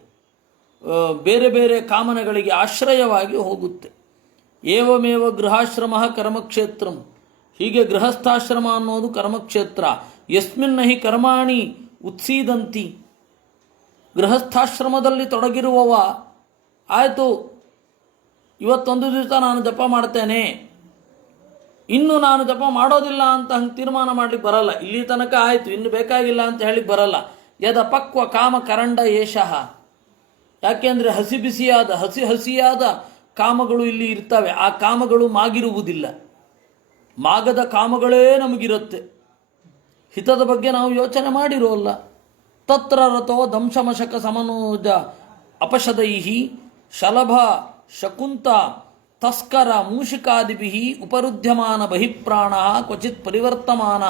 ಬೇರೆ ಬೇರೆ ಕಾಮನೆಗಳಿಗೆ ಆಶ್ರಯವಾಗಿ ಹೋಗುತ್ತೆ. ಏವಮೇವ ಗೃಹಾಶ್ರಮ ಕರ್ಮಕ್ಷೇತ್ರಂ. ಹೀಗೆ ಗೃಹಸ್ಥಾಶ್ರಮ ಅನ್ನೋದು ಕರ್ಮಕ್ಷೇತ್ರ. ಯಸ್ಮಿನ್ನಹಿ ಕರ್ಮಾಣಿ ಉತ್ಸೀದಂತಿ. ಗೃಹಸ್ಥಾಶ್ರಮದಲ್ಲಿ ತೊಡಗಿರುವವ ಆಯಿತು, ಇವತ್ತೊಂದು ದಿವಸ ನಾನು ಜಪ ಮಾಡ್ತೇನೆ, ಇನ್ನು ನಾನು ಜಪ ಮಾಡೋದಿಲ್ಲ ಅಂತ ಹಂಗೆ ತೀರ್ಮಾನ ಮಾಡ್ಲಿಕ್ಕೆ ಬರಲ್ಲ. ಇಲ್ಲಿ ತನಕ ಆಯಿತು, ಇನ್ನು ಬೇಕಾಗಿಲ್ಲ ಅಂತ ಹೇಳಿಕ್ಕೆ ಬರಲ್ಲ. ಯದಪಕ್ವ ಕಾಮ ಕರಂಡ ಏಷಃ. ಯಾಕೆಂದರೆ ಹಸಿಯಾದ ಕಾಮಗಳು ಇಲ್ಲಿ ಇರ್ತವೆ. ಆ ಕಾಮಗಳು ಮಾಗಿರುವುದಿಲ್ಲ. ಮಾಗದ ಕಾಮಗಳೇ ನಮಗಿರುತ್ತೆ. ಹಿತದ ಬಗ್ಗೆ ನಾವು ಯೋಚನೆ ಮಾಡಿರೋಲ್ಲ. ತತ್ರ ರಥೋ ದಂಶಮಶಕ ಸಮನೋಜ ಅಪಶದೈಹಿ ಶಲಭ ಶಕುಂತ ತಸ್ಕರ ಮೂಷಿಕಾದಿಭಿಃ ಉಪರುಧ್ಯಮಾನ ಬಹಿಃಪ್ರಾಣ ಕ್ವಚಿತ್ ಪರಿವರ್ತಮಾನ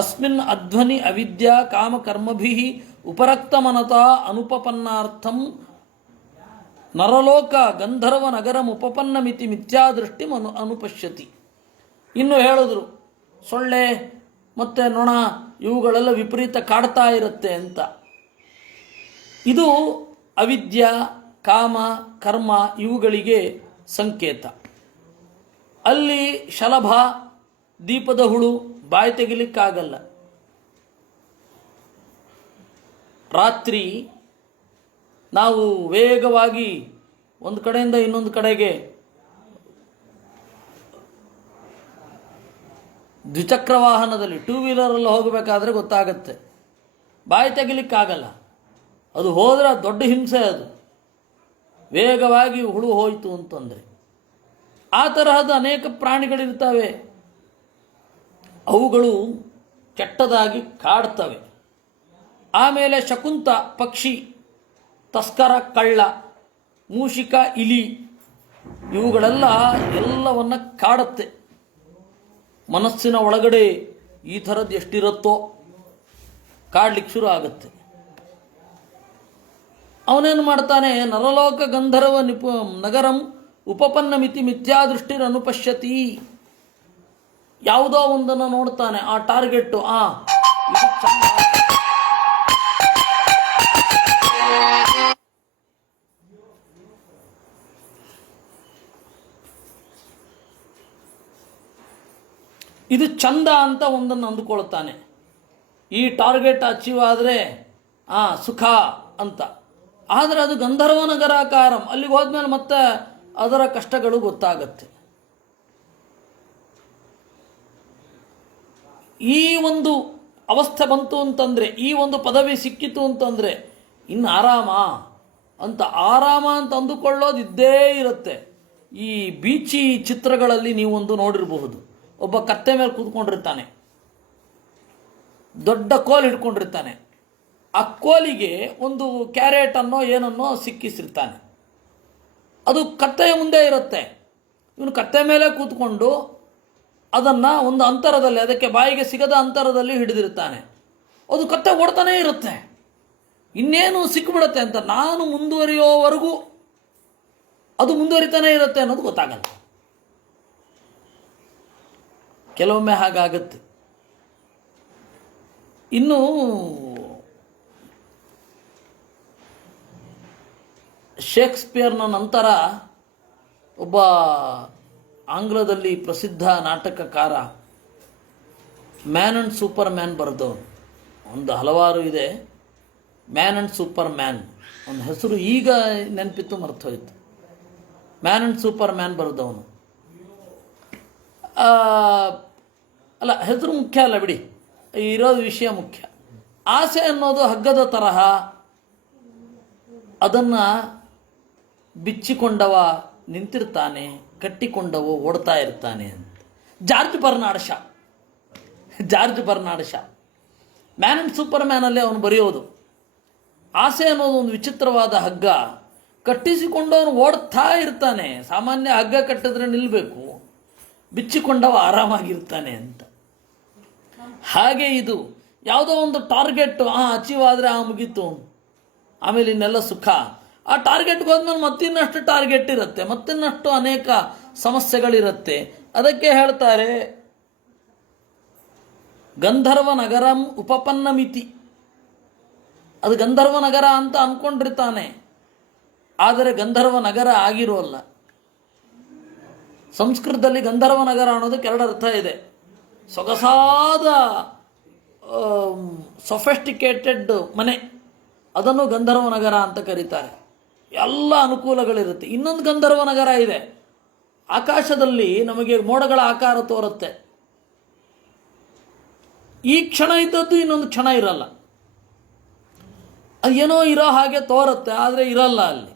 ಅಸ್ಮಿನ್ ಅಧ್ವನಿ ಅವಿದ್ಯಾ ಕಾಮಕರ್ಮಭಿಃ ಉಪರಕ್ತಮನತಾ ಅನುಪಪನ್ನಾರ್ಥಂ ನರಲೋಕ ಗಂಧರ್ವ ನಗರಂ ಉಪಪನ್ನಮಿತಿ ಮಿಥ್ಯಾದೃಷ್ಟಿ ಅನುಪಶ್ಯತಿ. ಇನ್ನು ಹೇಳಿದ್ರು ಸೊಳ್ಳೆ ಮತ್ತು ನೊಣ ಇವುಗಳೆಲ್ಲ ವಿಪರೀತ ಕಾಡ್ತಾ ಇರುತ್ತೆ ಅಂತ. ಇದು ಅವಿದ್ಯಾ ಕಾಮ ಕರ್ಮ ಇವುಗಳಿಗೆ ಸಂಕೇತ. ಅಲ್ಲಿ ಶಲಭ ದೀಪದ ಹುಳು ಬಾಯಿ ತೆಗಿಲಿಕ್ಕಾಗಲ್ಲ. ರಾತ್ರಿ ನಾವು ವೇಗವಾಗಿ ಒಂದು ಕಡೆಯಿಂದ ಇನ್ನೊಂದು ಕಡೆಗೆ ದ್ವಿಚಕ್ರ ವಾಹನದಲ್ಲಿ ಟೂ ವೀಲರಲ್ಲಿ ಹೋಗಬೇಕಾದ್ರೆ ಗೊತ್ತಾಗತ್ತೆ, ಬಾಯಿ ತೆಗಿಲಿಕ್ಕಾಗಲ್ಲ. ಅದು ಹೋದರೆ ದೊಡ್ಡ ಹಿಂಸೆ. ಅದು ವೇಗವಾಗಿ ಹುಳು ಹೋಯಿತು ಅಂತಂದರೆ ಆ ತರಹದ ಅನೇಕ ಪ್ರಾಣಿಗಳಿರ್ತವೆ. ಅವುಗಳು ಕೆಟ್ಟದಾಗಿ ಕಾಡ್ತವೆ. ಆಮೇಲೆ ಶಕುಂತ ಪಕ್ಷಿ, ತಸ್ಕರ ಕಳ್ಳ, ಮೂಷಿಕ ಇಲಿ ಇವುಗಳೆಲ್ಲ ಎಲ್ಲವನ್ನ ಕಾಡುತ್ತೆ. ಮನಸ್ಸಿನ ಒಳಗಡೆ ಈ ಥರದ್ದು ಎಷ್ಟಿರುತ್ತೋ ಕಾಡ್ಲಿಕ್ಕೆ ಶುರು ಆಗುತ್ತೆ. ಅವನೇನು ಮಾಡ್ತಾನೆ, ನರಲೋಕ ಗಂಧರ್ವ ನಗರಂ ಉಪಪನ್ನ ಮಿತಿ ಮಿಥ್ಯಾದೃಷ್ಟಿರ್ ಅನುಪಶ್ಯತಿ. ಯಾವುದೋ ಒಂದನ್ನು ನೋಡ್ತಾನೆ, ಆ ಟಾರ್ಗೆಟ್ಟು ಇದು ಚಂದ, ಇದು ಚಂದ ಅಂತ ಒಂದನ್ನು ಅಂದುಕೊಳ್ತಾನೆ. ಈ ಟಾರ್ಗೆಟ್ ಅಚೀವ್ ಆದರೆ ಸುಖ ಅಂತ. ಆದರೆ ಅದು ಗಂಧರ್ವ ನಗರಾಕಾರಂ. ಅಲ್ಲಿಗೆ ಹೋದ್ಮೇಲೆ ಮತ್ತೆ ಅದರ ಕಷ್ಟಗಳು ಗೊತ್ತಾಗತ್ತೆ. ಈ ಒಂದು ಅವಸ್ಥೆ ಬಂತು ಅಂತಂದರೆ, ಈ ಒಂದು ಪದವಿ ಸಿಕ್ಕಿತು ಅಂತಂದರೆ ಇನ್ನು ಆರಾಮ ಅಂತ ಅಂದುಕೊಳ್ಳೋದು ಇದ್ದೇ ಇರುತ್ತೆ. ಈ ಬೀಚಿ ಚಿತ್ರಗಳಲ್ಲಿ ನೀವೊಂದು ನೋಡಿರಬಹುದು. ಒಬ್ಬ ಕತ್ತೆ ಮೇಲೆ ಕೂತ್ಕೊಂಡಿರ್ತಾನೆ, ದೊಡ್ಡ ಕೋಲ್ ಹಿಡ್ಕೊಂಡಿರ್ತಾನೆ. ಆ ಕೋಲಿಗೆ ಒಂದು ಕ್ಯಾರೆಟ್ ಅನ್ನೋ ಏನನ್ನೋ ಸಿಕ್ಕಿಸಿರ್ತಾನೆ. ಅದು ಕತ್ತೆಯ ಮುಂದೆ ಇರುತ್ತೆ. ಇವನು ಕತ್ತೆ ಮೇಲೆ ಕೂತ್ಕೊಂಡು ಅದನ್ನು ಒಂದು ಅಂತರದಲ್ಲಿ, ಅದಕ್ಕೆ ಬಾಯಿಗೆ ಸಿಗದ ಅಂತರದಲ್ಲಿ ಹಿಡಿದಿರ್ತಾನೆ. ಅದು ಕತ್ತೆ ಓಡ್ತಾನೇ ಇರುತ್ತೆ. ಇನ್ನೇನು ಸಿಕ್ಕಿಬಿಡುತ್ತೆ ಅಂತ ನಾನು ಮುಂದುವರಿಯೋವರೆಗೂ ಅದು ಮುಂದುವರಿತಾನೇ ಇರುತ್ತೆ ಅನ್ನೋದು ಗೊತ್ತಾಗಲ್ಲ. ಕೆಲವೊಮ್ಮೆ ಹಾಗಾಗತ್ತೆ. ಇನ್ನು ಶೇಕ್ಸ್ಪಿಯರ್ನ ನಂತರ ಒಬ್ಬ ಆಂಗ್ಲದಲ್ಲಿ ಪ್ರಸಿದ್ಧ ನಾಟಕಕಾರ ಮ್ಯಾನ್ ಆ್ಯಂಡ್ ಸೂಪರ್ ಮ್ಯಾನ್ ಬರೆದವನು. ಒಂದು ಹಲವಾರು ಇದೆ. ಮ್ಯಾನ್ ಆ್ಯಂಡ್ ಸೂಪರ್ ಮ್ಯಾನ್ ಒಂದು ಹೆಸರು ಈಗ ನೆನಪಿತ್ತು, ಮರ್ತೋಯ್ತು. ಮ್ಯಾನ್ ಆ್ಯಂಡ್ ಸೂಪರ್ ಮ್ಯಾನ್ ಬರೆದವನು. ಅಲ್ಲ, ಹೆಸರು ಮುಖ್ಯ ಅಲ್ಲ ಬಿಡಿ, ಇರೋದು ವಿಷಯ ಮುಖ್ಯ. ಆಸೆ ಅನ್ನೋದು ಹಗ್ಗದ ತರಹ, ಅದನ್ನು ಬಿಚ್ಚಿಕೊಂಡವ ನಿಂತಿರ್ತಾನೆ, ಕಟ್ಟಿಕೊಂಡವ ಓಡ್ತಾ ಇರ್ತಾನೆ ಅಂತ. George Bernard Shaw man and ಸೂಪರ್ ಮ್ಯಾನಲ್ಲಿ ಅವನು ಬರೆಯೋದು, ಆಸೆ ಅನ್ನೋದು ಒಂದು ವಿಚಿತ್ರವಾದ ಹಗ್ಗ, ಕಟ್ಟಿಸಿಕೊಂಡವನು ಓಡ್ತಾ ಇರ್ತಾನೆ. ಸಾಮಾನ್ಯ ಹಗ್ಗ ಕಟ್ಟಿದ್ರೆ ನಿಲ್ಲಬೇಕು, ಬಿಚ್ಚಿಕೊಂಡವ ಆರಾಮಾಗಿರ್ತಾನೆ ಅಂತ. ಹಾಗೆ ಇದು ಯಾವುದೋ ಒಂದು ಟಾರ್ಗೆಟ್ ಅಚೀವ್ ಆದರೆ ಮುಗೀತು, ಆಮೇಲೆ ಇನ್ನೆಲ್ಲ ಸುಖ. ಆ ಟಾರ್ಗೆಟ್ಗೆ ಹೋದ್ಮೇಲೆ ಮತ್ತಿನ್ನಷ್ಟು ಟಾರ್ಗೆಟ್ ಇರುತ್ತೆ, ಮತ್ತಿನ್ನಷ್ಟು ಅನೇಕ ಸಮಸ್ಯೆಗಳಿರುತ್ತೆ. ಅದಕ್ಕೆ ಹೇಳ್ತಾರೆ ಗಂಧರ್ವ ನಗರಂ ಉಪಪನ್ನ ಮಿತಿ. ಅದು ಗಂಧರ್ವ ನಗರ ಅಂತ ಅಂದ್ಕೊಂಡಿರ್ತಾನೆ, ಆದರೆ ಗಂಧರ್ವ ನಗರ ಆಗಿರೋಲ್ಲ. ಸಂಸ್ಕೃತದಲ್ಲಿ ಗಂಧರ್ವ ನಗರ ಅನ್ನೋದಕ್ಕೆ ಎರಡು ಅರ್ಥ ಇದೆ. ಸೊಗಸಾದ ಸೊಫೆಸ್ಟಿಕೇಟೆಡ್ ಮನೆ, ಅದನ್ನು ಗಂಧರ್ವ ನಗರ ಅಂತ ಕರೀತಾರೆ. ಎಲ್ಲ ಅನುಕೂಲಗಳಿರುತ್ತೆ. ಇನ್ನೊಂದು ಗಂಧರ್ವ ನಗರ ಇದೆ, ಆಕಾಶದಲ್ಲಿ ನಮಗೆ ಮೋಡಗಳ ಆಕಾರ ತೋರುತ್ತೆ. ಈ ಕ್ಷಣ ಇದ್ದದ್ದು ಇನ್ನೊಂದು ಕ್ಷಣ ಇರಲ್ಲ. ಅದೇನೋ ಇರೋ ಹಾಗೆ ತೋರುತ್ತೆ, ಆದರೆ ಇರಲ್ಲ ಅಲ್ಲಿ.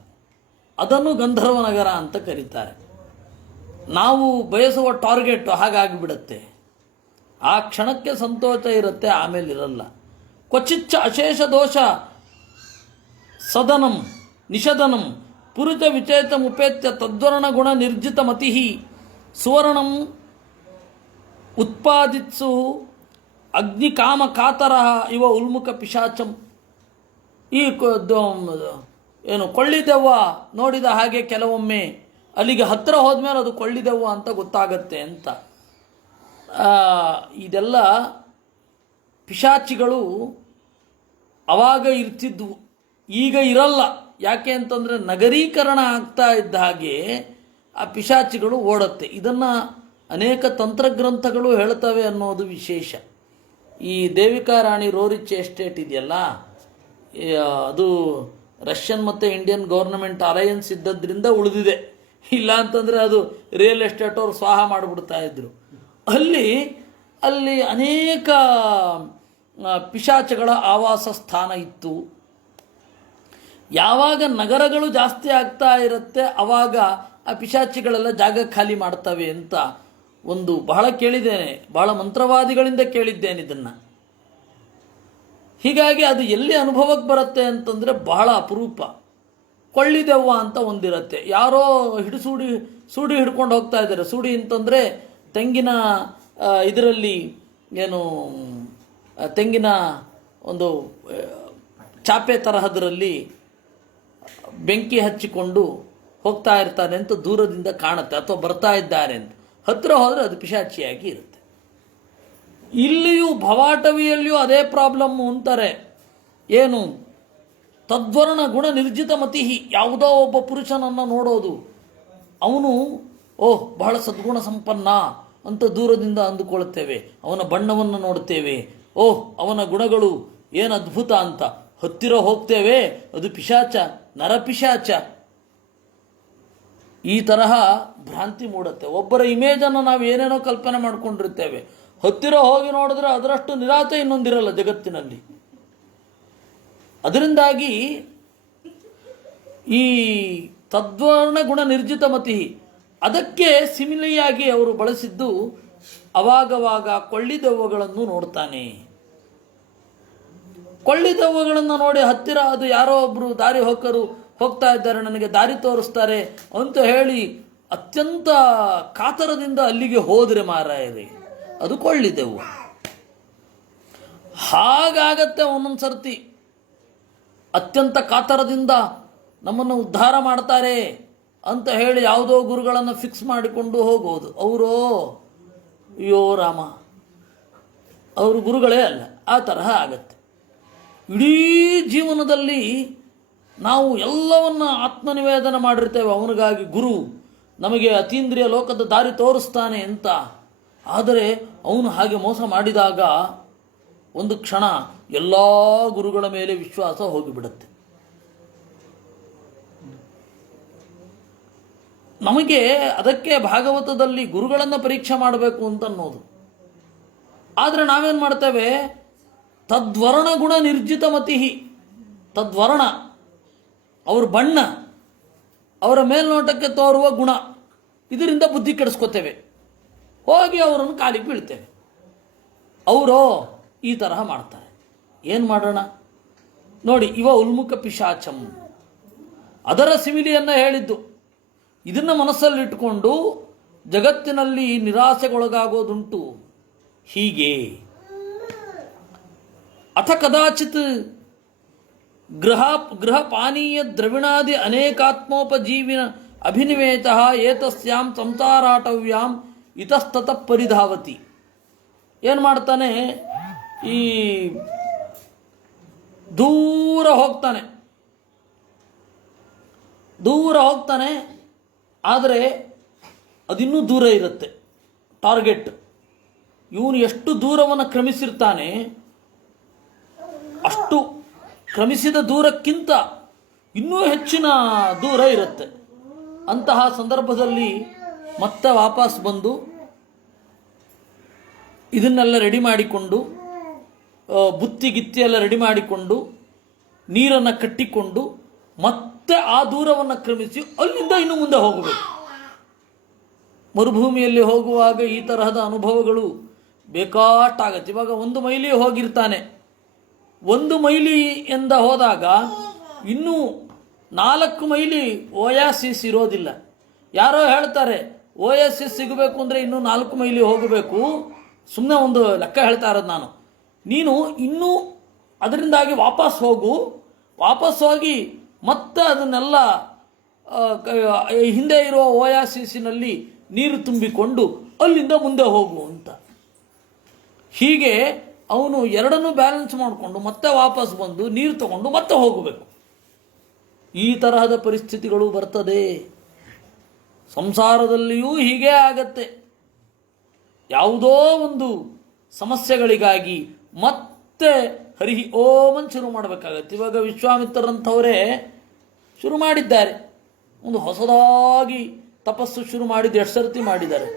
ಅದನ್ನು ಗಂಧರ್ವ ನಗರ ಅಂತ ಕರೀತಾರೆ. ನಾವು ಬಯಸುವ ಟಾರ್ಗೆಟ್ ಹಾಗಾಗಿಬಿಡುತ್ತೆ. ಆ ಕ್ಷಣಕ್ಕೆ ಸಂತೋಷ ಇರುತ್ತೆ, ಆಮೇಲೆ ಇರಲ್ಲ. ಕ್ವಚಿಚ್ಚ ಅಶೇಷ ದೋಷ ಸದನಂ ನಿಷದನಂ ಪುರುಷ ವಿಚೇತ ಮುಪೇತ್ಯ ತದ್ವರ್ಣ ಗುಣ ನಿರ್ಜಿತ ಮತಿ ಸುವರ್ಣಂ ಉತ್ಪಾದಿತ್ಸು ಅಗ್ನಿಕಾಮ ಕಾತರ ಇವ ಉಲ್ಮುಖ ಪಿಶಾಚಂ. ಈ ಏನು ಕೊಳ್ಳಿದೆವ್ವ ನೋಡಿದ ಹಾಗೆ ಕೆಲವೊಮ್ಮೆ ಅಲ್ಲಿಗೆ ಹತ್ತಿರ ಹೋದ್ಮೇಲೆ ಅದು ಕೊಳ್ಳಿದೆವ್ವ ಅಂತ ಗೊತ್ತಾಗತ್ತೆ ಅಂತ. ಇದೆಲ್ಲ ಪಿಶಾಚಿಗಳು ಅವಾಗ ಇರ್ತಿದ್ವು, ಈಗ ಇರಲ್ಲ. ಯಾಕೆ ಅಂತಂದರೆ ನಗರೀಕರಣ ಆಗ್ತಾ ಇದ್ದ ಹಾಗೆ ಆ ಪಿಶಾಚಿಗಳು ಓಡುತ್ತೆ. ಇದನ್ನು ಅನೇಕ ತಂತ್ರಗ್ರಂಥಗಳು ಹೇಳ್ತವೆ ಅನ್ನೋದು ವಿಶೇಷ. ಈ ದೇವಿಕಾ ರಾಣಿ ರೋರಿಚ್ ಎಸ್ಟೇಟ್ ಇದೆಯಲ್ಲ, ಅದು ರಷ್ಯನ್ ಮತ್ತು ಇಂಡಿಯನ್ ಗೌರ್ನಮೆಂಟ್ ಅಲಯನ್ಸ್ ಇದ್ದದ್ರಿಂದ ಉಳಿದಿದೆ. ಇಲ್ಲ ಅಂತಂದರೆ ಅದು ರಿಯಲ್ ಎಸ್ಟೇಟ್ ಅವರು ಸ್ವಾಹ ಮಾಡಿಬಿಡ್ತಾ ಇದ್ರು. ಅಲ್ಲಿ ಅನೇಕ ಪಿಶಾಚಗಳ ಆವಾಸ ಸ್ಥಾನ ಇತ್ತು. ಯಾವಾಗ ನಗರಗಳು ಜಾಸ್ತಿ ಆಗ್ತಾ ಇರುತ್ತೆ ಆವಾಗ ಆ ಪಿಶಾಚಿಗಳೆಲ್ಲ ಜಾಗ ಖಾಲಿ ಮಾಡ್ತವೆ ಅಂತ ಒಂದು ಬಹಳ ಕೇಳಿದ್ದೇನೆ, ಬಹಳ ಮಂತ್ರವಾದಿಗಳಿಂದ ಕೇಳಿದ್ದೇನೆ ಇದನ್ನು. ಹೀಗಾಗಿ ಅದು ಎಲ್ಲಿ ಅನುಭವಕ್ಕೆ ಬರುತ್ತೆ ಅಂತಂದರೆ ಬಹಳ ಅಪರೂಪ. ಕೊಳ್ಳಿದೆವ್ವ ಅಂತ ಒಂದಿರುತ್ತೆ, ಯಾರೋ ಸೂಡಿ ಹಿಡ್ಕೊಂಡು ಹೋಗ್ತಾ ಇದ್ದಾರೆ. ಸೂಡಿ ಅಂತಂದರೆ ತೆಂಗಿನ ಇದರಲ್ಲಿ ಏನು ತೆಂಗಿನ ಒಂದು ಚಾಪೆ ತರಹದರಲ್ಲಿ ಬೆಂಕಿ ಹಚ್ಚಿಕೊಂಡು ಹೋಗ್ತಾ ಇರ್ತಾನೆ ಅಂತ ದೂರದಿಂದ ಕಾಣುತ್ತೆ, ಅಥವಾ ಬರ್ತಾ ಇದ್ದಾರೆ ಅಂತ. ಹತ್ತಿರ ಹೋದರೆ ಅದು ಪಿಶಾಚಿಯಾಗಿ ಇರುತ್ತೆ. ಇಲ್ಲಿಯೂ ಭವಾಟವಿಯಲ್ಲಿಯೂ ಅದೇ ಪ್ರಾಬ್ಲಮ್ಮು ಅಂತಾರೆ. ಏನು? ತದ್ವರ್ಣ ಗುಣ ನಿರ್ಜಿತ ಮತಿ. ಯಾವುದೋ ಒಬ್ಬ ಪುರುಷನನ್ನು ನೋಡೋದು, ಅವನು ಬಹಳ ಸದ್ಗುಣ ಸಂಪನ್ನ ಅಂತ ದೂರದಿಂದ ಅಂದುಕೊಳ್ಳುತ್ತೇವೆ. ಅವನ ಬಣ್ಣವನ್ನು ನೋಡುತ್ತೇವೆ, ಅವನ ಗುಣಗಳು ಏನು ಅದ್ಭುತ ಅಂತ. ಹತ್ತಿರ ಹೋಗ್ತೇವೆ, ಅದು ಪಿಶಾಚ, ನರಪಿಶಾಚ. ಈ ತರಹ ಭ್ರಾಂತಿ ಮೂಡುತ್ತೆ. ಒಬ್ಬರ ಇಮೇಜನ್ನು ನಾವು ಏನೇನೋ ಕಲ್ಪನೆ ಮಾಡ್ಕೊಂಡಿರ್ತೇವೆ, ಹತ್ತಿರ ಹೋಗಿ ನೋಡಿದ್ರೆ ಅದರಷ್ಟು ನಿರಾತೆ ಇನ್ನೊಂದಿರಲ್ಲ ಜಗತ್ತಿನಲ್ಲಿ. ಅದರಿಂದಾಗಿ ಈ ತದ್ವರ್ಣ ಗುಣ ನಿರ್ಜಿತ ಮತಿ, ಅದಕ್ಕೆ ಸಿಮಿಲಿಯಾಗಿ ಅವರು ಬಳಸಿದ್ದು ಅವಾಗವಾಗ ಕೊಳ್ಳಿದೆವ್ವಗಳನ್ನು ನೋಡ್ತಾನೆ. ಕೊಳ್ಳಿದೆವ್ವಗಳನ್ನು ನೋಡಿ ಹತ್ತಿರ ಅದು ಯಾರೋ ಒಬ್ಬರು ದಾರಿ ಹೋಗ್ತಾ ಇದ್ದಾರೆ, ನನಗೆ ದಾರಿ ತೋರಿಸ್ತಾರೆ ಅಂತ ಹೇಳಿ ಅತ್ಯಂತ ಕಾತರದಿಂದ ಅಲ್ಲಿಗೆ ಹೋದರೆ ಮಾರಾಯರೇ, ಅದು ಕೊಳ್ಳಿದೆವ್ವ. ಹಾಗಾಗತ್ತೆ ಒಂದೊಂದು ಸರ್ತಿ. ಅತ್ಯಂತ ಕಾತರದಿಂದ ನಮ್ಮನ್ನು ಉದ್ಧಾರ ಮಾಡ್ತಾರೆ ಅಂತ ಹೇಳಿ ಯಾವುದೋ ಗುರುಗಳನ್ನು ಫಿಕ್ಸ್ ಮಾಡಿಕೊಂಡು ಹೋಗೋದು. ಅವರೋ ಅಯ್ಯೋ ರಾಮ, ಅವರು ಗುರುಗಳೇ ಅಲ್ಲ, ಆ ತರಹ ಆಗತ್ತೆ. ಇಡೀ ಜೀವನದಲ್ಲಿ ನಾವು ಎಲ್ಲವನ್ನ ಆತ್ಮನಿವೇದನ ಮಾಡಿರ್ತೇವೆ ಅವನಿಗಾಗಿ. ಗುರು ನಮಗೆ ಅತೀಂದ್ರಿಯ ಲೋಕದ ದಾರಿ ತೋರಿಸ್ತಾನೆ ಅಂತ. ಆದರೆ ಅವನು ಹಾಗೆ ಮೋಸ ಮಾಡಿದಾಗ ಒಂದು ಕ್ಷಣ ಎಲ್ಲ ಗುರುಗಳ ಮೇಲೆ ವಿಶ್ವಾಸ ಹೋಗಿಬಿಡುತ್ತೆ. ನಮಗೆ ಅದಕ್ಕೆ ಭಾಗವತದಲ್ಲಿ ಗುರುಗಳನ್ನು ಪರೀಕ್ಷೆ ಮಾಡಬೇಕು ಅಂತ ಅನ್ನೋದು. ಆದರೆ ನಾವೇನು ಮಾಡ್ತೇವೆ? ತದ್ವರ್ಣ ಗುಣ ನಿರ್ಜಿತ ಮತಿ. ತದ್ವರ್ಣ ಅವ್ರ ಬಣ್ಣ, ಅವರ ಮೇಲ್ನೋಟಕ್ಕೆ ತೋರುವ ಗುಣ, ಇದರಿಂದ ಬುದ್ಧಿ ಕೆಡಿಸ್ಕೋತೇವೆ. ಹೋಗಿ ಅವರನ್ನು ಕಾಲಿಗೆ ಬೀಳ್ತೇವೆ. ಅವರೋ ಈ ತರಹ ಮಾಡ್ತಾರೆ. ಏನು ಮಾಡೋಣ ನೋಡಿ. ಇವ ಉಲ್ಮುಖ ಪಿಶಾಚಂ, ಅದರ ಸಿಮಿಲಿಯನ್ನು ಹೇಳಿದ್ದು. ಇದನ್ನು ಮನಸ್ಸಲ್ಲಿಟ್ಟುಕೊಂಡು ಜಗತ್ತಿನಲ್ಲಿ ನಿರಾಸೆಗೊಳಗಾಗೋದುಂಟು. ಹೀಗೆ ಅಥ ಕದಾಚಿತ್ ಗೃಹ ಪಾನೀಯ ದ್ರವಿಣಾದಿ ಅನೇಕಾತ್ಮೋಪಜೀವಿನ ಅಭಿನಿವೇತ ಏತಸ್ಯಾಂ ಸಂಸಾರಾಟವ್ಯಾಂ ಇತಸ್ತತ ಪರಿಧಾವತಿ. ಏನು ಮಾಡ್ತಾನೆ? ಈ ದೂರ ಹೋಗ್ತಾನೆ, ಆದರೆ ಅದಿನ್ನೂ ದೂರ ಇರುತ್ತೆ ಟಾರ್ಗೆಟ್. ಇವನು ಎಷ್ಟು ದೂರವನ್ನು ಕ್ರಮಿಸಿರ್ತಾನೆ, ಅಷ್ಟು ಕ್ರಮಿಸಿದ ದೂರಕ್ಕಿಂತ ಇನ್ನೂ ಹೆಚ್ಚಿನ ದೂರ ಇರುತ್ತೆ. ಅಂತಹ ಸಂದರ್ಭದಲ್ಲಿ ಮತ್ತೆ ವಾಪಸ್ ಬಂದು ಇದನ್ನೆಲ್ಲ ರೆಡಿ ಮಾಡಿಕೊಂಡು, ಬುತ್ತಿ ಗಿತ್ತಿ ಎಲ್ಲ ರೆಡಿ ಮಾಡಿಕೊಂಡು ನೀರನ್ನು ಕಟ್ಟಿಕೊಂಡು ಮತ್ತೆ ಆ ದೂರವನ್ನು ಕ್ರಮಿಸಿ ಅಲ್ಲಿಂದ ಇನ್ನು ಮುಂದೆ ಹೋಗಬೇಕು. ಮರುಭೂಮಿಯಲ್ಲಿ ಹೋಗುವಾಗ ಈ ತರಹದ ಅನುಭವಗಳು ಬೇಕಾಷ್ಟಾಗತ್ತೆ. ಇವಾಗ 1 ಮೈಲಿ ಹೋಗಿರ್ತಾನೆ, 1 ಮೈಲಿಯಿಂದ ಹೋದಾಗ ಇನ್ನೂ 4 ಮೈಲಿ ಓಯಾಸಿಸ್ ಇರೋದಿಲ್ಲ. ಯಾರೋ ಹೇಳ್ತಾರೆ ಓಯಾಸಿಸ್ ಸಿಗಬೇಕು ಅಂದರೆ ಇನ್ನೂ 4 ಮೈಲಿ ಹೋಗಬೇಕು. ಸುಮ್ಮನೆ ಒಂದು ಲೆಕ್ಕ ಹೇಳ್ತಾ ಇರೋದು ನಾನು. ನೀನು ಇನ್ನೂ ಅದರಿಂದಾಗಿ ವಾಪಸ್ ಹೋಗು, ವಾಪಸ್ ಹೋಗಿ ಮತ್ತೆ ಅದನ್ನೆಲ್ಲ ಹಿಂದೆ ಇರುವ ಓಯಾಸಿಸಿನಲ್ಲಿ ನೀರು ತುಂಬಿಕೊಂಡು ಅಲ್ಲಿಂದ ಮುಂದೆ ಹೋಗು ಅಂತ. ಹೀಗೆ ಅವನು ಎರಡನ್ನೂ ಬ್ಯಾಲೆನ್ಸ್ ಮಾಡಿಕೊಂಡು ಮತ್ತೆ ವಾಪಸ್ ಬಂದು ನೀರು ತಗೊಂಡು ಮತ್ತೆ ಹೋಗಬೇಕು. ಈ ತರಹದ ಪರಿಸ್ಥಿತಿಗಳು ಬರ್ತದೆ. ಸಂಸಾರದಲ್ಲಿಯೂ ಹೀಗೇ ಆಗತ್ತೆ. ಯಾವುದೋ ಒಂದು ಸಮಸ್ಯೆಗಳಿಗಾಗಿ ಮತ್ತೆ ಹರಿಹಿ ಓಮನ್ ಶುರು ಮಾಡಬೇಕಾಗತ್ತೆ. ಇವಾಗ ವಿಶ್ವಾಮಿತ್ರರಂಥವರೇ ಶುರು ಮಾಡಿದ್ದಾರೆ. ಒಂದು ಹೊಸದಾಗಿ ತಪಸ್ಸು ಶುರು ಮಾಡಿದ್ದು 2 ಸರ್ತಿ ಮಾಡಿದ್ದಾರೆ.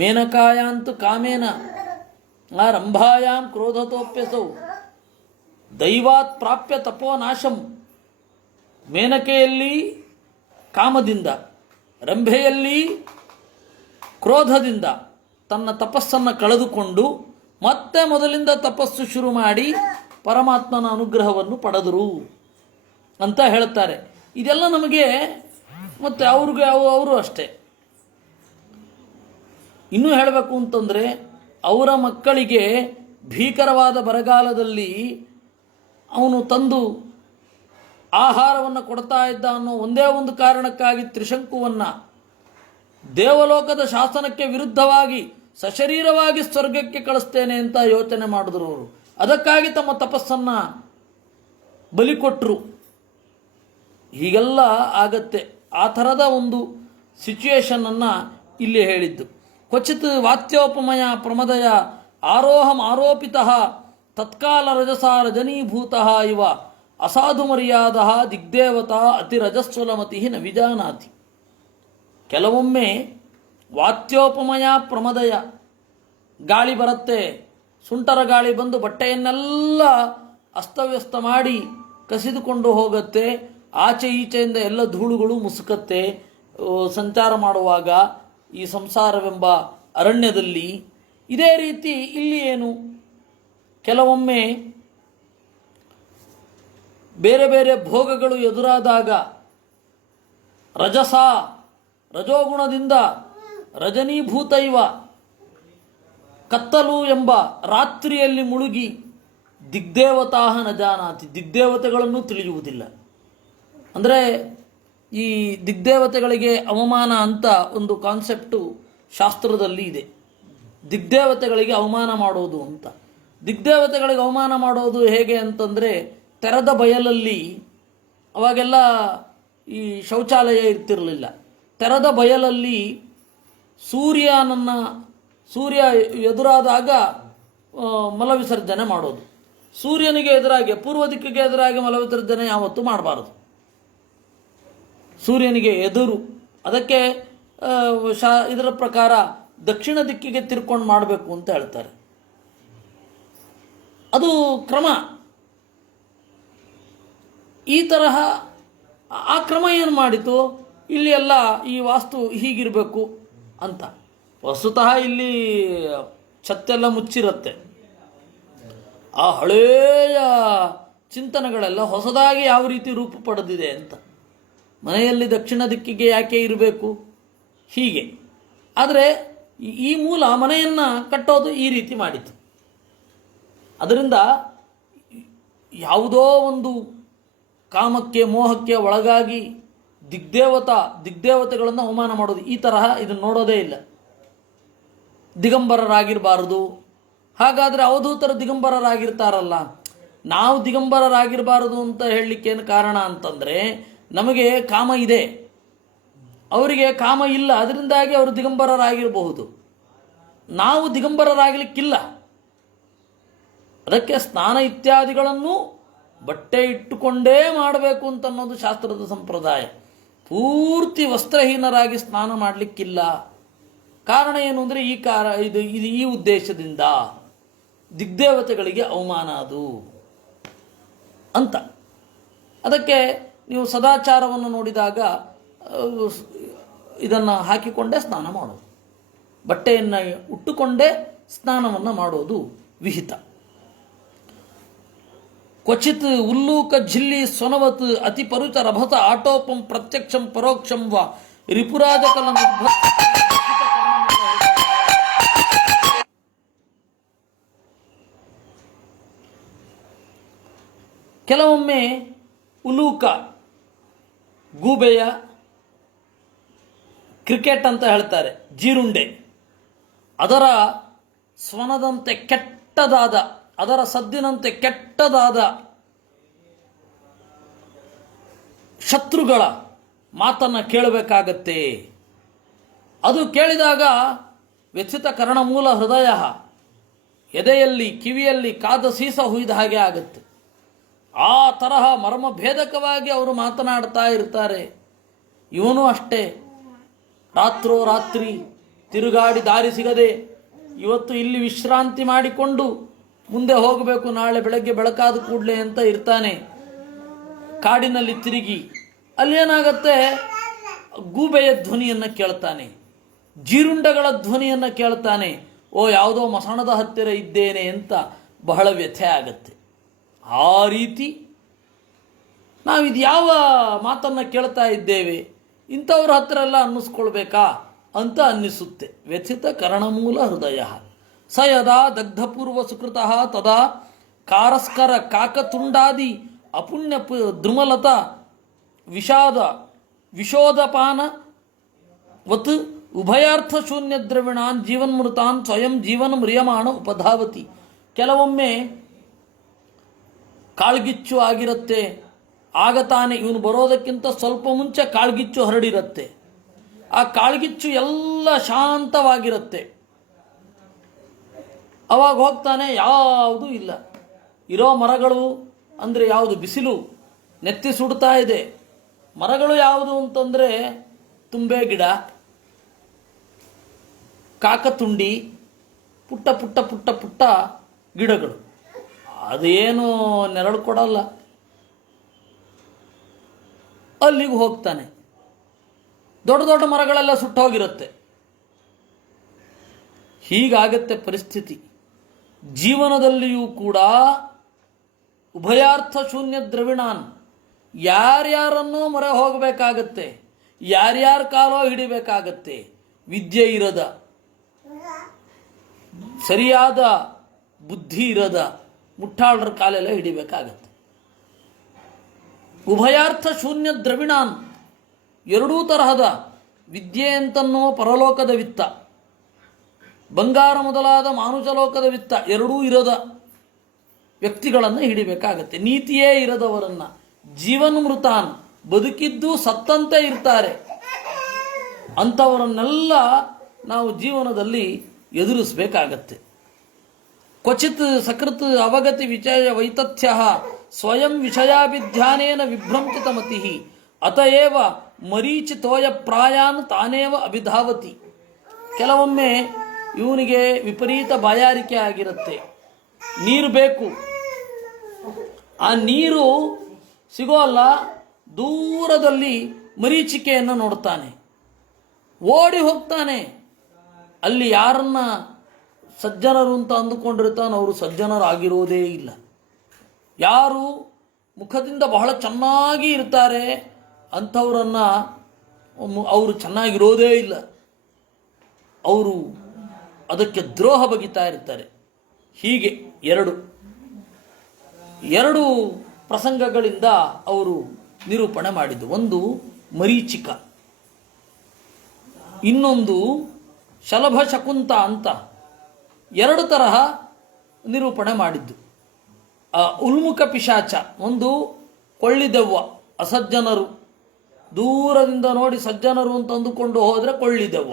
ಮೇನಕಾಯಾಂತು ಕಾಮೇನ ರಂಭಾಯಾಂ ಕ್ರೋಧತೋಪ್ಯಸೌ ದೈವಾತ್ ಪ್ರಾಪ್ಯ ತಪೋನಾಶಂ. ಮೇನಕೆಯಲ್ಲಿ ಕಾಮದಿಂದ, ರಂಭೆಯಲ್ಲಿ ಕ್ರೋಧದಿಂದ ತನ್ನ ತಪಸ್ಸನ್ನು ಕಳೆದುಕೊಂಡು ಮತ್ತೆ ಮೊದಲಿಂದ ತಪಸ್ಸು ಶುರು ಮಾಡಿ ಪರಮಾತ್ಮನ ಅನುಗ್ರಹವನ್ನು ಪಡೆದರು ಅಂತ ಹೇಳ್ತಾರೆ. ಇದೆಲ್ಲ ನಮಗೆ ಮತ್ತು ಅವರು ಅಷ್ಟೇ. ಇನ್ನೂ ಹೇಳಬೇಕು ಅಂತಂದರೆ ಅವರ ಮಕ್ಕಳಿಗೆ ಭೀಕರವಾದ ಬರಗಾಲದಲ್ಲಿ ಅವನು ತಂದು ಆಹಾರವನ್ನು ಕೊಡ್ತಾ ಇದ್ದ ಅನ್ನೋ ಒಂದೇ ಒಂದು ಕಾರಣಕ್ಕಾಗಿ ತ್ರಿಶಂಕುವನ್ನು ದೇವಲೋಕದ ಶಾಸನಕ್ಕೆ ವಿರುದ್ಧವಾಗಿ ಸಶರೀರವಾಗಿ ಸ್ವರ್ಗಕ್ಕೆ ಕಳಿಸ್ತೇನೆ ಅಂತ ಯೋಚನೆ ಮಾಡಿದ್ರು ಅವರು. ಅದಕ್ಕಾಗಿ ತಮ್ಮ ತಪಸ್ಸನ್ನು ಬಲಿ ಕೊಟ್ಟರು. ಹೀಗೆಲ್ಲ ಆಗತ್ತೆ. ಆ ಥರದ ಒಂದು ಸಿಚುಯೇಷನನ್ನು ಇಲ್ಲಿ ಹೇಳಿದ್ದು. ಕ್ವಚಿತ್ ವಾತ್ಯೋಪಮಯ ಪ್ರಮದಯ ಆರೋಹಂ ಆರೋಪಿತ ತತ್ಕಾಲ ರಜಸ ರಜನೀಭೂತ ಇವ ಅಸಾಧು ಮರ್ಯಾದ ದಿಗ್ದೇವತಾ ಅತಿರಜಸ್ವಲಮತಿ ನ ವಿಜಾನಾತಿ. ಕೆಲವೊಮ್ಮೆ ವಾತ್ಯೋಪಮಯ ಪ್ರಮದಯ ಗಾಳಿ ಬರುತ್ತೆ, ಸುಂಟರ ಗಾಳಿ ಬಂದು ಬಟ್ಟೆಯನ್ನೆಲ್ಲ ಅಸ್ತವ್ಯಸ್ತ ಮಾಡಿ ಕಸಿದುಕೊಂಡು ಹೋಗುತ್ತೆ. ಆಚೆ ಈಚೆಯಿಂದ ಎಲ್ಲ ಧೂಳುಗಳು ಮುಸುಕತ್ತೆ ಸಂಚಾರ ಮಾಡುವಾಗ ಈ ಸಂಸಾರವೆಂಬ ಅರಣ್ಯದಲ್ಲಿ. ಇದೇ ರೀತಿ ಇಲ್ಲಿ ಏನು, ಕೆಲವೊಮ್ಮೆ ಬೇರೆ ಬೇರೆ ಭೋಗಗಳು ಎದುರಾದಾಗ ರಜೋಗುಣದಿಂದ ರಜನೀಭೂತ ಇವ ಕತ್ತಲು ಎಂಬ ರಾತ್ರಿಯಲ್ಲಿ ಮುಳುಗಿ ದಿಗ್ದೇವತಾ ನ ಜಾನಾತಿ, ದಿಗ್ದೇವತೆಗಳನ್ನು ತಿಳಿಯುವುದಿಲ್ಲ. ಅಂದರೆ ಈ ದಿಗ್ದೇವತೆಗಳಿಗೆ ಅವಮಾನ ಅಂತ ಒಂದು ಕಾನ್ಸೆಪ್ಟು ಶಾಸ್ತ್ರದಲ್ಲಿ ಇದೆ. ದಿಗ್ದೇವತೆಗಳಿಗೆ ಅವಮಾನ ಮಾಡೋದು ಅಂತ. ದಿಗ್ದೇವತೆಗಳಿಗೆ ಅವಮಾನ ಮಾಡೋದು ಹೇಗೆ ಅಂತಂದರೆ, ತೆರೆದ ಬಯಲಲ್ಲಿ ಅವಾಗೆಲ್ಲ ಈ ಶೌಚಾಲಯ ಇರ್ತಿರಲಿಲ್ಲ. ತೆರೆದ ಬಯಲಲ್ಲಿ ಸೂರ್ಯ ಎದುರಾದಾಗ ಮಲವಿಸರ್ಜನೆ ಮಾಡೋದು. ಸೂರ್ಯನಿಗೆ ಎದುರಾಗಿ, ಪೂರ್ವ ದಿಕ್ಕಿಗೆ ಎದುರಾಗಿ ಮಲವಿಸರ್ಜನೆ ಯಾವತ್ತೂ ಮಾಡಬಾರದು. ಸೂರ್ಯನಿಗೆ ಎದುರು, ಅದಕ್ಕೆ ಇದರ ಪ್ರಕಾರ ದಕ್ಷಿಣ ದಿಕ್ಕಿಗೆ ತಿರ್ಕೊಂಡು ಮಾಡಬೇಕು ಅಂತ ಹೇಳ್ತಾರೆ. ಅದು ಕ್ರಮ. ಈ ತರಹ ಆ ಕ್ರಮ ಏನು ಮಾಡಿತು, ಇಲ್ಲಿ ಎಲ್ಲ ಈ ವಾಸ್ತು ಹೀಗಿರಬೇಕು ಅಂತ. ವಸ್ತುತಃ ಇಲ್ಲಿ ಛತ್ತೆಲ್ಲ ಮುಚ್ಚಿರುತ್ತೆ. ಆ ಹಳೆಯ ಚಿಂತನೆಗಳೆಲ್ಲ ಹೊಸದಾಗಿ ಯಾವ ರೀತಿ ರೂಪ ಪಡೆದಿದೆ ಅಂತ. ಮನೆಯಲ್ಲಿ ದಕ್ಷಿಣ ದಿಕ್ಕಿಗೆ ಯಾಕೆ ಇರಬೇಕು ಹೀಗೆ. ಆದರೆ ಈ ಮೂಲ ಮನೆಯನ್ನು ಕಟ್ಟೋದು ಈ ರೀತಿ ಮಾಡಿತು. ಅದರಿಂದ ಯಾವುದೋ ಒಂದು ಕಾಮಕ್ಕೆ ಮೋಹಕ್ಕೆ ಒಳಗಾಗಿ ದಿಗ್ದೇವತೆಗಳನ್ನು ಅವಮಾನ ಮಾಡೋದು, ಈ ತರಹ ಇದನ್ನು ನೋಡೋದೇ ಇಲ್ಲ. ದಿಗಂಬರರಾಗಿರಬಾರದು. ಹಾಗಾದರೆ ಅವಧೂತರು ದಿಗಂಬರರಾಗಿರ್ತಾರಲ್ಲ, ನಾವು ದಿಗಂಬರರಾಗಿರಬಾರದು ಅಂತ ಹೇಳಲಿಕ್ಕೇನು ಕಾರಣ ಅಂತಂದರೆ, ನಮಗೆ ಕಾಮ ಇದೆ, ಅವರಿಗೆ ಕಾಮ ಇಲ್ಲ, ಅದರಿಂದಾಗಿ ಅವರು ದಿಗಂಬರರಾಗಿರಬಹುದು. ನಾವು ದಿಗಂಬರರಾಗಲಿಕ್ಕಿಲ್ಲ. ಅದಕ್ಕೆ ಸ್ನಾನ ಇತ್ಯಾದಿಗಳನ್ನು ಬಟ್ಟೆ ಇಟ್ಟುಕೊಂಡೇ ಮಾಡಬೇಕು ಅಂತ ಅನ್ನೋದು ಶಾಸ್ತ್ರದ ಸಂಪ್ರದಾಯ. ಪೂರ್ತಿ ವಸ್ತ್ರಹೀನರಾಗಿ ಸ್ನಾನ ಮಾಡಲಿಕ್ಕಿಲ್ಲ. ಕಾರಣ ಏನು ಅಂದರೆ ಈ ಉದ್ದೇಶದಿಂದ ದಿಗ್ದೇವತೆಗಳಿಗೆ ಅವಮಾನ ಅದು. ಅಂತ. ಅದಕ್ಕೆ ನೀವು ಸದಾಚಾರವನ್ನು ನೋಡಿದಾಗ ಇದನ್ನು ಹಾಕಿಕೊಂಡೇ ಸ್ನಾನ ಮಾಡೋದು, ಬಟ್ಟೆಯನ್ನು ಉಟ್ಟುಕೊಂಡೇ ಸ್ನಾನವನ್ನು ಮಾಡೋದು ವಿಹಿತ. ಕ್ವಚಿತ್ ಉಲ್ಲೂಕ ಝಿಲ್ಲಿ ಸ್ವನವತ್ ಅತಿ ಪರುಚ ರಭಸ ಆಟೋಪಂ ಪ್ರತ್ಯಕ್ಷಂ ಪರೋಕ್ಷಂ ವ ರಿಪುರಾಜಕಲ ಕೆಲವೊಮ್ಮೆ ಉಲೂಕ ಗೂಬೆಯ ಕ್ರಿಕೆಟ್ ಅಂತ ಹೇಳ್ತಾರೆ, ಜೀರುಂಡೆ, ಅದರ ಸ್ವನದಂತೆ ಕೆಟ್ಟದಾದ, ಅದರ ಸದ್ದಿನಂತೆ ಕೆಟ್ಟದಾದ ಶತ್ರುಗಳ ಮಾತನ್ನು ಕೇಳಬೇಕಾಗತ್ತೆ. ಅದು ಕೇಳಿದಾಗ ವ್ಯಥಿತ ಕರ್ಣಮೂಲ ಹೃದಯ, ಎದೆಯಲ್ಲಿ ಕಿವಿಯಲ್ಲಿ ಕಾದ ಸೀಸ ಹುಯ್ದ ಹಾಗೆ ಆಗುತ್ತೆ. ಆ ತರಹ ಮರ್ಮಭೇದಕವಾಗಿ ಅವರು ಮಾತನಾಡ್ತಾ ಇರ್ತಾರೆ. ಇವನು ಅಷ್ಟೇ, ರಾತ್ರೋರಾತ್ರಿ ತಿರುಗಾಡಿ ದಾರಿ ಸಿಗದೆ ಇವತ್ತು ಇಲ್ಲಿ ವಿಶ್ರಾಂತಿ ಮಾಡಿಕೊಂಡು ಮುಂದೆ ಹೋಗಬೇಕು, ನಾಳೆ ಬೆಳಗ್ಗೆ ಬೆಳಕಾದ ಕೂಡಲೇ ಅಂತ ಇರ್ತಾನೆ. ಕಾಡಿನಲ್ಲಿ ತಿರುಗಿ ಅಲ್ಲೇನಾಗತ್ತೆ, ಗೂಬೆಯ ಧ್ವನಿಯನ್ನು ಕೇಳ್ತಾನೆ, ಜೀರುಂಡಗಳ ಧ್ವನಿಯನ್ನು ಕೇಳ್ತಾನೆ. ಓ, ಯಾವುದೋ ಮಸಣದ ಹತ್ತಿರ ಇದ್ದೇನೆ ಅಂತ ಬಹಳ ವ್ಯಥೆ ಆಗತ್ತೆ. ಆ ರೀತಿ ನಾವಿದು ಯಾವ ಮಾತನ್ನು ಕೇಳ್ತಾ ಇದ್ದೇವೆ, ಇಂಥವ್ರ ಹತ್ರ ಎಲ್ಲ ಅನ್ನಿಸ್ಕೊಳ್ಬೇಕಾ ಅಂತ ಅನ್ನಿಸುತ್ತೆ. ವ್ಯಥಿತ ಕರ್ಣಮೂಲ ಹೃದಯ ಸ ಯದಾ ದಗ್ಧಪೂರ್ವ ಸುಕೃತ ತದಾ ಕಾರಸ್ಕರ ಕಾಕತುಂಡಾದಿ ಅಪುಣ್ಯ ದ್ರುಮಲತ ವಿಷೋದಪಾನ ವತ್ ಉಭಯಾರ್ಥ ಶೂನ್ಯ ದ್ರವಿಣಾನ್ ಜೀವನ್ಮೃತಾನ್ ಸ್ವಯಂ ಜೀವನ ಮ್ರಿಯಮಾಣ ಉಪಧಾವತಿ. ಕೆಲವೊಮ್ಮೆ ಕಾಳ್ಗಿಚ್ಚು ಆಗಿರುತ್ತೆ, ಆಗ ತಾನೇ ಇವನು ಬರೋದಕ್ಕಿಂತ ಸ್ವಲ್ಪ ಮುಂಚೆ ಕಾಳ್ಗಿಚ್ಚು ಹರಡಿರುತ್ತೆ. ಆ ಕಾಳ್ಗಿಚ್ಚು ಎಲ್ಲ ಶಾಂತವಾಗಿರುತ್ತೆ. ಅವಾಗ ಹೋಗ್ತಾನೆ, ಯಾವುದೂ ಇಲ್ಲ. ಇರೋ ಮರಗಳು ಅಂದರೆ ಯಾವುದು, ಬಿಸಿಲು ನೆತ್ತಿ ಸುಡ್ತಾ ಇದೆ. ಮರಗಳು ಯಾವುದು ಅಂತಂದರೆ ತುಂಬೆ ಗಿಡ, ಕಾಕತುಂಡಿ, ಪುಟ್ಟ ಪುಟ್ಟ ಪುಟ್ಟ ಪುಟ್ಟ ಗಿಡಗಳು. ಅದೇನು ನೆರಳು ಕೊಡಲ್ಲ. ಅಲ್ಲಿಗೆ ಹೋಗ್ತಾನೆ. ದೊಡ್ಡ ದೊಡ್ಡ ಮರಗಳೆಲ್ಲ ಸುಟ್ಟೋಗಿರುತ್ತೆ. ಹೀಗಾಗತ್ತೆ ಪರಿಸ್ಥಿತಿ. ಜೀವನದಲ್ಲಿಯೂ ಕೂಡ ಉಭಯಾರ್ಥ ಶೂನ್ಯ ದ್ರವಿಣಾನ್, ಯಾರ್ಯಾರನ್ನೋ ಮೊರೆ ಹೋಗಬೇಕಾಗತ್ತೆ, ಯಾರ್ಯಾರ ಕಾಲೋ ಹಿಡಿಬೇಕಾಗತ್ತೆ. ವಿದ್ಯೆ ಇರದ, ಸರಿಯಾದ ಬುದ್ಧಿ ಇರದ ಮುಟ್ಟಾಳರ ಕಾಲೆಲ್ಲ ಹಿಡಿಬೇಕಾಗತ್ತೆ. ಉಭಯಾರ್ಥ ಶೂನ್ಯ ದ್ರವಿಣಾನ್, ಎರಡೂ ತರಹದ ವಿದ್ಯೆ ಅಂತನ್ನೋ ಪರಲೋಕದ ವಿತ್ತ, ಬಂಗಾರ ಮೊದಲಾದ ಮಾನುಷಲೋಕದ ವಿತ್ತ ಎರಡೂ ಇರದ ವ್ಯಕ್ತಿಗಳನ್ನು ಹಿಡಿಬೇಕಾಗತ್ತೆ. ನೀತಿಯೇ ಇರದವರನ್ನು, ಜೀವನ್ಮೃತಾನ್, ಬದುಕಿದ್ದು ಸತ್ತಂತೆ ಇರ್ತಾರೆ, ಅಂಥವರನ್ನೆಲ್ಲ ನಾವು ಜೀವನದಲ್ಲಿ ಎದುರಿಸಬೇಕಾಗತ್ತೆ. ಕ್ವಚಿತ್ ಸಕೃತ್ ಅವಗತಿ ವಿಷಯ ವೈತಥ್ಯ ಸ್ವಯಂ ವಿಷಯಾಭಿಧ್ಯಾನೇನ ವಿಭ್ರಂಚಿತ ಮತಿ ಅತಏವ ಮರೀಚಿತೋಯ ಪ್ರಾಯಾನ್ ತಾನೇವ ಅಭಿಧಾವತಿ. ಕೆಲವೊಮ್ಮೆ ಇವನಿಗೆ ವಿಪರೀತ ಬಾಯಾರಿಕೆ ಆಗಿರುತ್ತೆ, ನೀರು ಬೇಕು. ಆ ನೀರು ಸಿಗೋಲ್ಲ, ದೂರದಲ್ಲಿ ಮರೀಚಿಕೆಯನ್ನು ನೋಡ್ತಾನೆ, ಓಡಿ ಹೋಗ್ತಾನೆ. ಅಲ್ಲಿ ಯಾರನ್ನ ಸಜ್ಜನರು ಅಂತ ಅಂದುಕೊಂಡಿರ್ತಾನೆ, ಅವರು ಸಜ್ಜನರಾಗಿರೋದೇ ಇಲ್ಲ. ಯಾರು ಮುಖದಿಂದ ಬಹಳ ಚೆನ್ನಾಗಿ ಇರ್ತಾರೆ ಅಂಥವರನ್ನು ಅವರು ಚೆನ್ನಾಗಿರೋದೇ ಇಲ್ಲ, ಅವರು ಅದಕ್ಕೆ ದ್ರೋಹ ಬಗಿತಾ ಇರ್ತಾರೆ. ಹೀಗೆ ಎರಡು ಪ್ರಸಂಗಗಳಿಂದ ಅವರು ನಿರೂಪಣೆ ಮಾಡಿದ್ದು. ಒಂದು ಮರೀಚಿಕ, ಇನ್ನೊಂದು ಶಲಭ ಶಕುಂತ ಅಂತ ಎರಡು ತರಹ ನಿರೂಪಣೆ ಮಾಡಿದ್ದು. ಉಲ್ಮುಖ ಪಿಶಾಚ, ಒಂದು ಕೊಳ್ಳಿದೆವ್ವ, ಅಸಜ್ಜನರು, ದೂರದಿಂದ ನೋಡಿ ಸಜ್ಜನರು ಅಂತ ಅಂದುಕೊಂಡು ಹೋದರೆ ಕೊಳ್ಳಿದೆವ್ವ.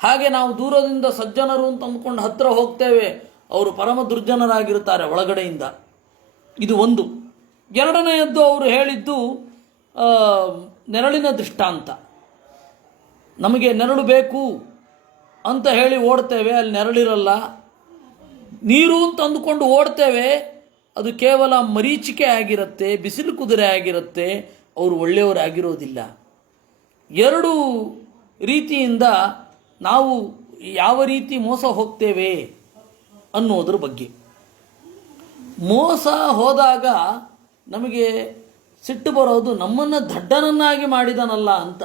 ಹಾಗೆ ನಾವು ದೂರದಿಂದ ಸಜ್ಜನರು ಅಂತ ಅಂದುಕೊಂಡು ಹತ್ತಿರ ಹೋಗ್ತೇವೆ, ಅವರು ಪರಮ ದುರ್ಜನರಾಗಿರ್ತಾರೆ ಒಳಗಡೆಯಿಂದ. ಇದು ಒಂದು. ಎರಡನೆಯದ್ದು ಅವರು ಹೇಳಿದ್ದು ನೆರಳಿನ ದೃಷ್ಟಾಂತ. ನಮಗೆ ನೆರಳು ಬೇಕು ಅಂತ ಹೇಳಿ ಓಡ್ತೇವೆ, ಅಲ್ಲಿ ನೆರಳಿರಲ್ಲ. ನೀರು ಅಂತ ಅಂದುಕೊಂಡು ಓಡ್ತೇವೆ, ಅದು ಕೇವಲ ಮರೀಚಿಕೆ ಆಗಿರುತ್ತೆ, ಬಿಸಿಲು ಕುದುರೆ ಆಗಿರುತ್ತೆ, ಅವರು ಒಳ್ಳೆಯವರಾಗಿರೋದಿಲ್ಲ. ಎರಡು ರೀತಿಯಿಂದ ನಾವು ಯಾವ ರೀತಿ ಮೋಸ ಹೋಗ್ತೇವೆ ಅನ್ನೋದ್ರ ಬಗ್ಗೆ. ಮೋಸ ಹೋದಾಗ ನಮಗೆ ಸಿಟ್ಟು ಬರೋದು ನಮ್ಮನ್ನು ದಡ್ಡನನ್ನಾಗಿ ಮಾಡಿದನಲ್ಲ ಅಂತ.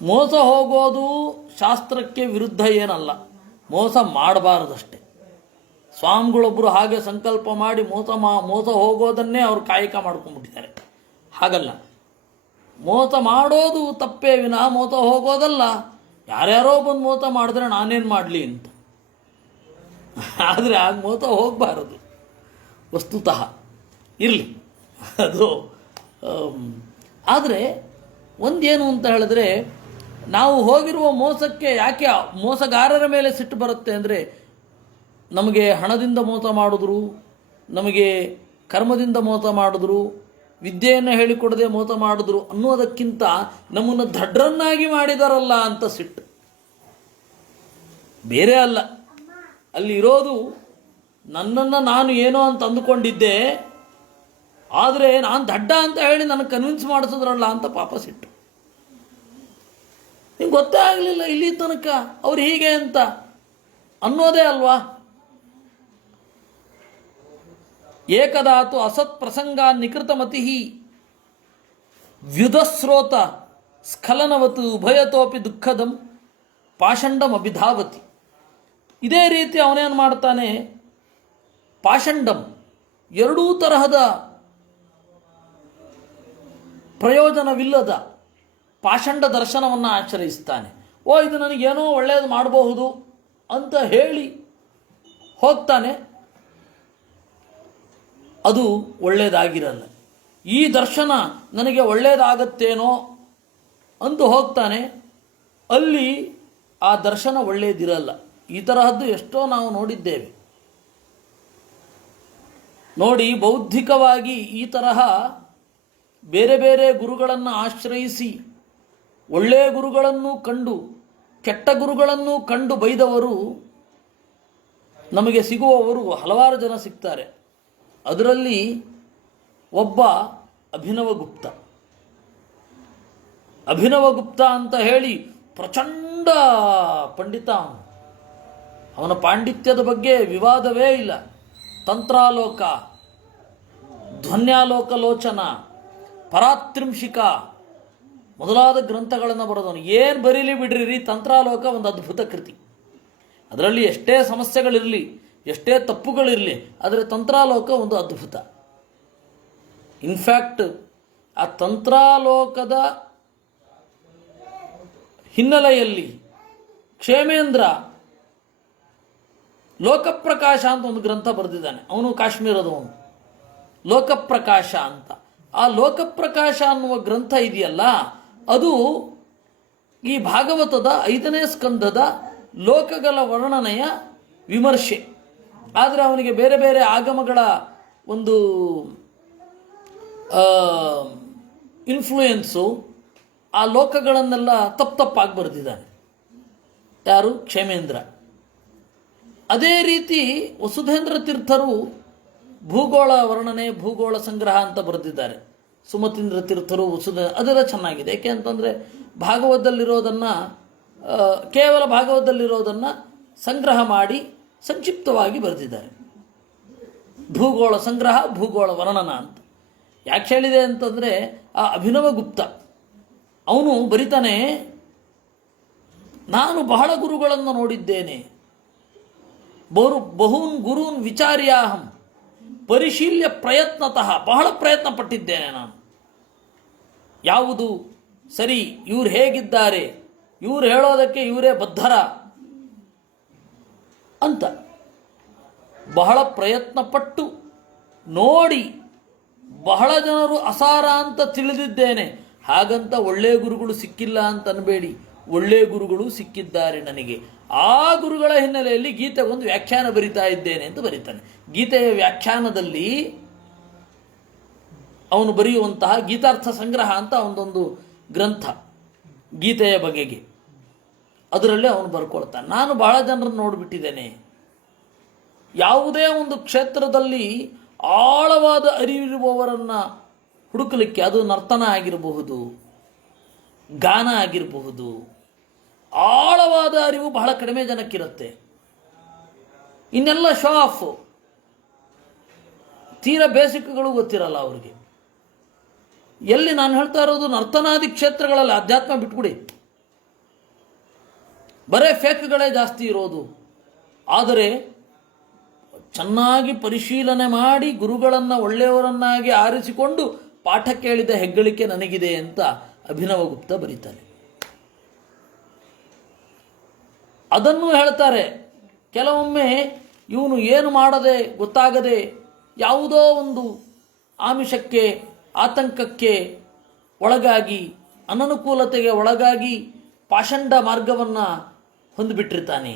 ಮೋಸ ಹೋಗೋದು ಶಾಸ್ತ್ರಕ್ಕೆ ವಿರುದ್ಧ ಏನಲ್ಲ, ಮೋಸ ಮಾಡಬಾರದಷ್ಟೆ. ಸ್ವಾಮಿಗಳೊಬ್ಬರು ಹಾಗೆ ಸಂಕಲ್ಪ ಮಾಡಿ ಮೋಸ ಹೋಗೋದನ್ನೇ ಅವರು ಕಾಯಕ ಮಾಡ್ಕೊಂಡ್ಬಿಟ್ಟಿದ್ದಾರೆ. ಹಾಗಲ್ಲ, ಮೋಸ ಮಾಡೋದು ತಪ್ಪೇ ವಿನಃ ಮೋಸ ಹೋಗೋದಲ್ಲ. ಯಾರ್ಯಾರೋ ಬಂದು ಮೋಸ ಮಾಡಿದ್ರೆ ನಾನೇನು ಮಾಡಲಿ ಅಂತ. ಆದರೆ ಆಗ ಮೋಸ ಹೋಗಬಾರದು ವಸ್ತುತಃ. ಇರಲಿ ಅದು. ಆದರೆ ಒಂದೇನು ಅಂತ ಹೇಳಿದ್ರೆ, ನಾವು ಹೋಗಿರುವ ಮೋಸಕ್ಕೆ ಯಾಕೆ ಮೋಸಗಾರರ ಮೇಲೆ ಸಿಟ್ಟು ಬರುತ್ತೆ ಅಂದರೆ, ನಮಗೆ ಹಣದಿಂದ ಮೋಸ ಮಾಡಿದ್ರು, ನಮಗೆ ಕರ್ಮದಿಂದ ಮೋಸ ಮಾಡಿದ್ರು, ವಿದ್ಯೆಯನ್ನು ಹೇಳಿಕೊಡದೆ ಮೋಸ ಮಾಡಿದ್ರು ಅನ್ನೋದಕ್ಕಿಂತ ನಮ್ಮನ್ನು ದಡ್ರನ್ನಾಗಿ ಮಾಡಿದಾರಲ್ಲ ಅಂತ ಸಿಟ್ಟು. ಬೇರೆ ಅಲ್ಲ, ಅಲ್ಲಿ ಇರೋದು ನನ್ನನ್ನು ನಾನು ಏನೋ ಅಂತ ಅಂದುಕೊಂಡಿದ್ದೆ, ಆದರೆ ನಾನು ದಡ್ಡ ಅಂತ ಹೇಳಿ ನನಗೆ ಕನ್ವಿನ್ಸ್ ಮಾಡಿಸಿದ್ರಲ್ಲ ಅಂತ ಪಾಪ ಸಿಟ್ಟು. ನಿಮ್ಗೆ ಗೊತ್ತೇ ಆಗಲಿಲ್ಲ ಇಲ್ಲಿ ತನಕ ಅವ್ರು ಹೀಗೆ ಅಂತ ಅನ್ನೋದೇ ಅಲ್ವಾ. ಏಕದಾತು ಅಸತ್ ಪ್ರಸಂಗ ನಿಕೃತಮತಿ ವ್ಯುಧಸ್ರೋತ ಸ್ಖಲನವತು ಉಭಯತೋಪಿ ದುಃಖದಂ ಪಾಷಂಡಂ ಅಭಿಧಾವತಿ. ಇದೇ ರೀತಿ ಅವನೇನು ಮಾಡ್ತಾನೆ, ಪಾಷಂಡಂ ಎರಡೂ ತರಹದ ಪ್ರಯೋಜನವಿಲ್ಲದ ಪಾಷಂಡ ದರ್ಶನವನ್ನು ಆಚರಿಸ್ತಾನೆ. ಇದು ನನಗೇನೋ ಒಳ್ಳೆಯದು ಮಾಡಬಹುದು ಅಂತ ಹೇಳಿ ಹೋಗ್ತಾನೆ, ಅದು ಒಳ್ಳೆಯದಾಗಿರಲ್ಲ. ಈ ದರ್ಶನ ನನಗೆ ಒಳ್ಳೆಯದಾಗತ್ತೇನೋ ಅಂದು ಹೋಗ್ತಾನೆ, ಅಲ್ಲಿ ಆ ದರ್ಶನ ಒಳ್ಳೆಯದಿರಲ್ಲ. ಈ ತರಹದ್ದು ಎಷ್ಟೋ ನಾವು ನೋಡಿದ್ದೇವೆ. ನೋಡಿ, ಬೌದ್ಧಿಕವಾಗಿ ಈ ತರಹ ಬೇರೆ ಬೇರೆ ಗುರುಗಳನ್ನು ಆಶ್ರಯಿಸಿ ಒಳ್ಳೆಯ ಗುರುಗಳನ್ನು ಕಂಡು ಕೆಟ್ಟ ಗುರುಗಳನ್ನು ಕಂಡು ಬೈದವರು ನಮಗೆ ಸಿಗುವವರು ಹಲವಾರು ಜನ ಸಿಗ್ತಾರೆ. ಅದರಲ್ಲಿ ಒಬ್ಬ ಅಭಿನವಗುಪ್ತ. ಅಭಿನವಗುಪ್ತ ಅಂತ ಹೇಳಿ ಪ್ರಚಂಡ ಪಂಡಿತ. ಅವನ ಪಾಂಡಿತ್ಯದ ಬಗ್ಗೆ ವಿವಾದವೇ ಇಲ್ಲ. ತಂತ್ರಾಲೋಕ, ಧ್ವನ್ಯಾಲೋಕ ಲೋಚನ, ಪರಾತ್ರಿಂಶಿಕ ಮೊದಲಾದ ಗ್ರಂಥಗಳನ್ನು ಬರೆದವನು. ಏನು ಬರೀಲಿ ಬಿಡ್ರಿ, ತಂತ್ರಾಲೋಕ ಒಂದು ಅದ್ಭುತ ಕೃತಿ. ಅದರಲ್ಲಿ ಎಷ್ಟೇ ಸಮಸ್ಯೆಗಳಿರಲಿ, ಎಷ್ಟೇ ತಪ್ಪುಗಳಿರಲಿ, ಆದರೆ ತಂತ್ರಾಲೋಕ ಒಂದು ಅದ್ಭುತ. ಇನ್ಫ್ಯಾಕ್ಟ್ ಆ ತಂತ್ರಾಲೋಕದ ಹಿನ್ನೆಲೆಯಲ್ಲಿ ಕ್ಷೇಮೇಂದ್ರ ಲೋಕಪ್ರಕಾಶ ಅಂತ ಒಂದು ಗ್ರಂಥ ಬರೆದಿದ್ದಾನೆ. ಅವನು ಕಾಶ್ಮೀರದವನು. ಲೋಕಪ್ರಕಾಶ ಅಂತ. ಆ ಲೋಕಪ್ರಕಾಶ ಅನ್ನುವ ಗ್ರಂಥ ಇದೆಯಲ್ಲ, ಅದು ಈ ಭಾಗವತದ 5ನೇ ಸ್ಕಂದದ ಲೋಕಗಳ ವರ್ಣನೆಯ ವಿಮರ್ಶೆ. ಆದರೆ ಅವನಿಗೆ ಬೇರೆ ಬೇರೆ ಆಗಮಗಳ ಒಂದು ಇನ್ಫ್ಲೂಯೆನ್ಸು ಆ ಲೋಕಗಳನ್ನೆಲ್ಲ ತಪ್ಪಾಗಿ ಬರೆದಿದ್ದಾನೆ. ಯಾರು? ಕ್ಷೇಮೇಂದ್ರ. ಅದೇ ರೀತಿ ವಸುಧೇಂದ್ರ ತೀರ್ಥರು ಭೂಗೋಳ ವರ್ಣನೆ, ಭೂಗೋಳ ಸಂಗ್ರಹ ಅಂತ ಬರೆದಿದ್ದಾರೆ. ಸುಮತೀಂದ್ರ ತೀರ್ಥರು ಅದೆಲ್ಲ ಚೆನ್ನಾಗಿದೆ. ಏಕೆ ಅಂತಂದರೆ ಭಾಗವತದಲ್ಲಿರೋದನ್ನು, ಕೇವಲ ಭಾಗವತದಲ್ಲಿರೋದನ್ನು ಸಂಗ್ರಹ ಮಾಡಿ ಸಂಕ್ಷಿಪ್ತವಾಗಿ ಬರೆದಿದ್ದಾರೆ. ಭೂಗೋಳ ಸಂಗ್ರಹ, ಭೂಗೋಳ ವರ್ಣನ ಅಂತ. ಯಾಕೆ ಹೇಳಿದೆ ಅಂತಂದರೆ, ಆ ಅಭಿನವಗುಪ್ತ ಅವನು ಬರಿತಾನೆ, ನಾನು ಬಹಳ ಗುರುಗಳನ್ನು ನೋಡಿದ್ದೇನೆ. ಬಹೂನ್ ಗುರೂನ್ ವಿಚಾರ್ಯಾಹಂ ಪರಿಶೀಲ್ಯ ಪ್ರಯತ್ನತಃ, ಬಹಳ ಪ್ರಯತ್ನ ಪಟ್ಟಿದ್ದೇನೆ ನಾನು. ಯಾವುದು ಸರಿ, ಇವ್ರು ಹೇಗಿದ್ದಾರೆ, ಇವ್ರು ಹೇಳೋದಕ್ಕೆ ಇವರೇ ಬದ್ಧರ ಅಂತ ಬಹಳ ಪ್ರಯತ್ನಪಟ್ಟು ನೋಡಿ ಬಹಳ ಜನರು ಅಸಾರ ಅಂತ ತಿಳಿದಿದ್ದೇನೆ. ಹಾಗಂತ ಒಳ್ಳೆಯ ಗುರುಗಳು ಸಿಕ್ಕಿಲ್ಲ ಅಂತ ಅನ್ಬೇಡಿ, ಒಳ್ಳೆಯ ಗುರುಗಳು ಸಿಕ್ಕಿದ್ದಾರೆ ನನಗೆ. ಆ ಗುರುಗಳ ಹಿನ್ನೆಲೆಯಲ್ಲಿ ಗೀತೆಗೊಂದು ವ್ಯಾಖ್ಯಾನ ಬರಿತಾ ಇದ್ದೇನೆ ಅಂತ ಬರೀತಾನೆ. ಗೀತೆಯ ವ್ಯಾಖ್ಯಾನದಲ್ಲಿ ಅವನು ಬರೆಯುವಂತಹ ಗೀತಾರ್ಥ ಸಂಗ್ರಹ ಅಂತ ಒಂದೊಂದು ಗ್ರಂಥ ಗೀತೆಯ ಬಗೆಗೆ, ಅದರಲ್ಲಿ ಅವನು ಬರ್ಕೊಳ್ತಾನೆ. ನಾನು ಬಹಳ ಜನರನ್ನು ನೋಡಿಬಿಟ್ಟಿದ್ದೇನೆ. ಯಾವುದೇ ಒಂದು ಕ್ಷೇತ್ರದಲ್ಲಿ ಆಳವಾದ ಅರಿವಿರುವವರನ್ನು ಹುಡುಕಲಿಕ್ಕೆ, ಅದು ನರ್ತನ ಆಗಿರಬಹುದು, ಗಾನ ಆಗಿರಬಹುದು, ಆಳವಾದ ಅರಿವು ಬಹಳ ಕಡಿಮೆ ಜನಕ್ಕಿರುತ್ತೆ. ಇನ್ನೆಲ್ಲ ಶೋ ಆಫ್, ತೀರ ಬೇಸಿಕ್ಗಳು ಗೊತ್ತಿರಲ್ಲ ಅವರಿಗೆ. ಎಲ್ಲಿ ನಾನು ಹೇಳ್ತಾ ಇರೋದು ನರ್ತನಾದಿ ಕ್ಷೇತ್ರಗಳಲ್ಲಿ ಅಧ್ಯಾತ್ಮ ಬಿಟ್ಬಿಡಿ, ಬರೇ ಫೇಕ್ಗಳೇ ಜಾಸ್ತಿ ಇರೋದು. ಆದರೆ ಚೆನ್ನಾಗಿ ಪರಿಶೀಲನೆ ಮಾಡಿ ಗುರುಗಳನ್ನು ಒಳ್ಳೆಯವರನ್ನಾಗಿ ಆರಿಸಿಕೊಂಡು ಪಾಠ ಕೇಳಿದ ಹೆಗ್ಗಳಿಕೆ ನನಗಿದೆ ಅಂತ ಅಭಿನವಗುಪ್ತ ಬರೀತಾರೆ. ಅದನ್ನು ಹೇಳ್ತಾರೆ. ಕೆಲವೊಮ್ಮೆ ಇವನು ಏನು ಮಾಡದೆ ಗೊತ್ತಾಗದೆ ಯಾವುದೋ ಒಂದು ಆಮಿಷಕ್ಕೆ, ಆತಂಕಕ್ಕೆ ಒಳಗಾಗಿ, ಅನನುಕೂಲತೆಗೆ ಒಳಗಾಗಿ ಪಾಷಂಡ ಮಾರ್ಗವನ್ನು ಹೊಂದಿಬಿಟ್ಟಿರ್ತಾನೆ.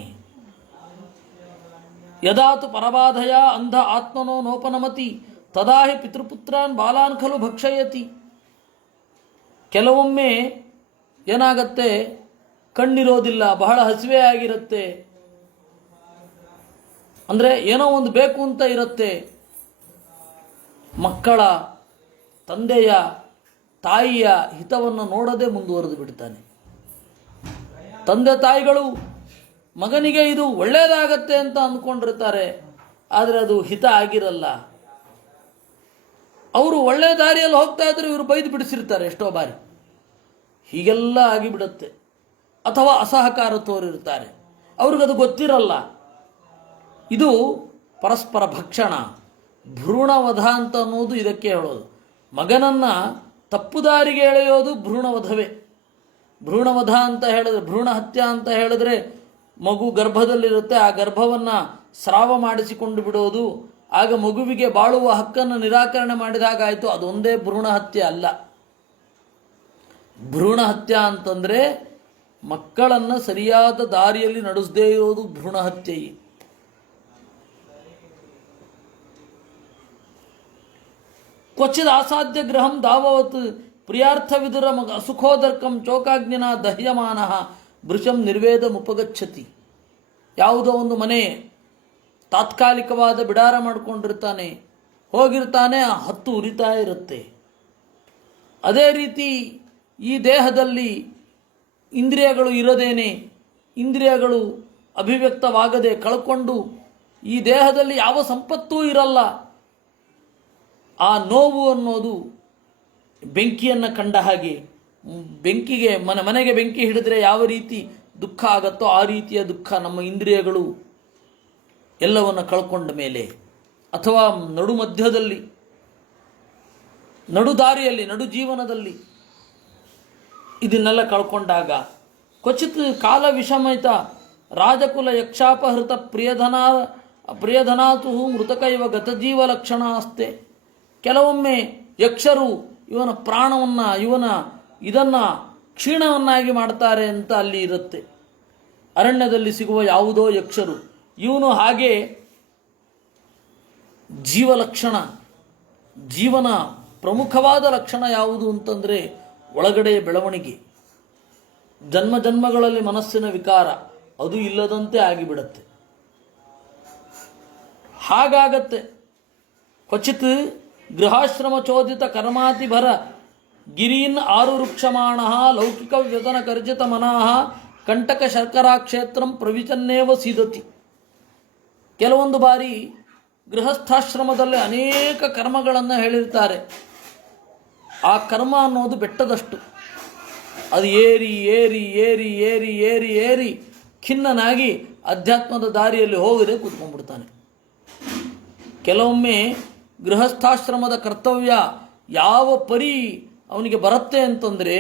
ಯದಾತು ಪರಬಾಧಯ ಅಂಧ ಆತ್ಮನೋ ನೋಪನಮತಿ ತದಾಹಿ ಪಿತೃಪುತ್ರಾನ್ ಬಾಲಾನ್ ಖಲು ಭಕ್ಷಯತಿ. ಕೆಲವೊಮ್ಮೆ ಏನಾಗತ್ತೆ, ಕಣ್ಣಿರೋದಿಲ್ಲ, ಬಹಳ ಹಸಿವೆ ಆಗಿರುತ್ತೆ, ಅಂದರೆ ಏನೋ ಒಂದು ಬೇಕು ಅಂತ ಇರುತ್ತೆ. ಮಕ್ಕಳ, ತಂದೆಯ, ತಾಯಿಯ ಹಿತವನ್ನು ನೋಡದೆ ಮುಂದುವರೆದು ಬಿಡ್ತಾನೆ. ತಂದೆ ತಾಯಿಗಳು ಮಗನಿಗೆ ಇದು ಒಳ್ಳೆಯದಾಗತ್ತೆ ಅಂತ ಅಂದ್ಕೊಂಡಿರ್ತಾರೆ, ಆದರೆ ಅದು ಹಿತ ಆಗಿರಲ್ಲ. ಅವರು ಒಳ್ಳೆಯ ದಾರಿಯಲ್ಲಿ ಹೋಗ್ತಾ ಇದ್ರೆ ಇವರು ಬೈದು ಬಿಡಿಸಿರ್ತಾರೆ ಎಷ್ಟೋ ಬಾರಿ. ಹೀಗೆಲ್ಲ ಆಗಿಬಿಡುತ್ತೆ. ಅಥವಾ ಅಸಹಕಾರ ತೋರಿರ್ತಾರೆ, ಅವ್ರಿಗದು ಗೊತ್ತಿರಲ್ಲ. ಇದು ಪರಸ್ಪರ ಭಕ್ಷಣ, ಭ್ರೂಣವಧ ಅಂತ ಅನ್ನೋದು ಇದಕ್ಕೆ ಹೇಳೋದು. ಮಗನನ್ನು ತಪ್ಪು ದಾರಿಗೆ ಎಳೆಯೋದು ಭ್ರೂಣವಧವೇ. ಭ್ರೂಣವಧ ಅಂತ ಹೇಳಿದ್ರೆ, ಭ್ರೂಣ ಹತ್ಯೆ ಅಂತ ಹೇಳಿದ್ರೆ, ಮಗು ಗರ್ಭದಲ್ಲಿರುತ್ತೆ, ಆ ಗರ್ಭವನ್ನು ಸ್ರಾವ ಮಾಡಿಸಿಕೊಂಡು ಬಿಡೋದು, ಆಗ ಮಗುವಿಗೆ ಬಾಳುವ ಹಕ್ಕನ್ನು ನಿರಾಕರಣೆ ಮಾಡಿದಾಗಾಯಿತು. ಅದೊಂದೇ ಭ್ರೂಣ ಹತ್ಯೆ ಅಲ್ಲ. ಭ್ರೂಣ ಹತ್ಯೆ ಅಂತಂದರೆ ಮಕ್ಕಳನ್ನು ಸರಿಯಾದ ದಾರಿಯಲ್ಲಿ ನಡೆಸದೇ ಇರೋದು ಭ್ರೂಣ ಹತ್ಯೆ. ಕ್ವಚಿದ್ ಅಸಾಧ್ಯ ಗ್ರಹಂ ದಾವವತ್ ಪ್ರಿಯಾರ್ಥವಿದುರ ಅಸುಖೋದರ್ಕಂ ಚೋಕಾಗ್ನಿನ ದಹ್ಯಮಾನ ಭೃಶಂ ನಿರ್ವೇದ ಮುಪಗಚ್ಚತಿ. ಯಾವುದೋ ಒಂದು ಮನೆ ತಾತ್ಕಾಲಿಕವಾದ ಬಿಡಾರ ಮಾಡಿಕೊಂಡಿರ್ತಾನೆ, ಹೋಗಿರ್ತಾನೆ, ಹತ್ತು ಉರಿತಾ ಇರುತ್ತೆ. ಅದೇ ರೀತಿ ಈ ದೇಹದಲ್ಲಿ ಇಂದ್ರಿಯಗಳು ಇರದೇನೆ, ಇಂದ್ರಿಯಗಳು ಅಭಿವ್ಯಕ್ತವಾಗದೆ ಕಳ್ಕೊಂಡು ಈ ದೇಹದಲ್ಲಿ ಯಾವ ಸಂಪತ್ತೂ ಇರಲ್ಲ. ಆ ನೋವು ಅನ್ನೋದು ಬೆಂಕಿಯನ್ನು ಕಂಡ ಹಾಗೆ, ಬೆಂಕಿಗೆ ಮನೆಗೆ ಬೆಂಕಿ ಹಿಡಿದ್ರೆ ಯಾವ ರೀತಿ ದುಃಖ ಆಗತ್ತೋ ಆ ರೀತಿಯ ದುಃಖ ನಮ್ಮ ಇಂದ್ರಿಯಗಳು ಎಲ್ಲವನ್ನು ಕಳ್ಕೊಂಡ ಮೇಲೆ, ಅಥವಾ ನಡು ಮಧ್ಯದಲ್ಲಿ, ನಡು ದಾರಿಯಲ್ಲಿ, ನಡು ಜೀವನದಲ್ಲಿ ಇದನ್ನೆಲ್ಲ ಕಳ್ಕೊಂಡಾಗ. ಕ್ವಚಿತ್ ಕಾಲ ವಿಷಮಿತ ರಾಜಕುಲ ಯಕ್ಷಾಪಹೃತ ಪ್ರಿಯಧನಾತು ಮೃತಕೈವ ಗತಜೀವ ಲಕ್ಷಣ ಅಸ್ತೆ. ಕೆಲವೊಮ್ಮೆ ಯಕ್ಷರು ಇವನ ಪ್ರಾಣವನ್ನು, ಇದನ್ನು ಕ್ಷೀಣವನ್ನಾಗಿ ಮಾಡ್ತಾರೆ ಅಂತ ಅಲ್ಲಿ ಇರುತ್ತೆ. ಅರಣ್ಯದಲ್ಲಿ ಸಿಗುವ ಯಾವುದೋ ಯಕ್ಷರು, ಇವನು ಹಾಗೆ ಜೀವಲಕ್ಷಣ, ಜೀವನ ಪ್ರಮುಖವಾದ ಲಕ್ಷಣ ಯಾವುದು ಅಂತಂದರೆ ಒಳಗಡೆಯ ಬೆಳವಣಿಗೆ, ಜನ್ಮಗಳಲ್ಲಿ ಮನಸ್ಸಿನ ವಿಕಾರ ಅದು ಇಲ್ಲದಂತೆ ಆಗಿಬಿಡತ್ತೆ. ಹಾಗಾಗತ್ತೆ. ಕ್ವಚಿತ್ ಗೃಹಾಶ್ರಮ ಚೋದಿತ ಕರ್ಮಾತಿಭರ ಗಿರೀನ್ ಆರುರುಕ್ಷಮಾಣ ಲೌಕಿಕ ವ್ಯಸನ ಕರ್ಜಿತ ಮನಃ ಕಂಟಕ ಶರ್ಕರಾ ಕ್ಷೇತ್ರಂ ಪ್ರವಿಚನ್ನೇವ ಸಿದತಿ. ಕೆಲವೊಂದು ಬಾರಿ ಗೃಹಸ್ಥಾಶ್ರಮದಲ್ಲಿ ಅನೇಕ ಕರ್ಮಗಳನ್ನು ಹೇಳಿರ್ತಾರೆ. ಆ ಕರ್ಮ ಅನ್ನೋದು ಬೆಟ್ಟದಷ್ಟು, ಅದು ಏರಿ ಏರಿ ಏರಿ ಏರಿ ಏರಿ ಏರಿ ಖಿನ್ನನಾಗಿ ಅಧ್ಯಾತ್ಮದ ದಾರಿಯಲ್ಲಿ ಹೋಗದೆ ಕೂತ್ಕೊಂಡ್ಬಿಡ್ತಾನೆ. ಕೆಲವೊಮ್ಮೆ ಗೃಹಸ್ಥಾಶ್ರಮದ ಕರ್ತವ್ಯ ಯಾವ ಪರಿ ಅವನಿಗೆ ಬರುತ್ತೆ ಅಂತಂದರೆ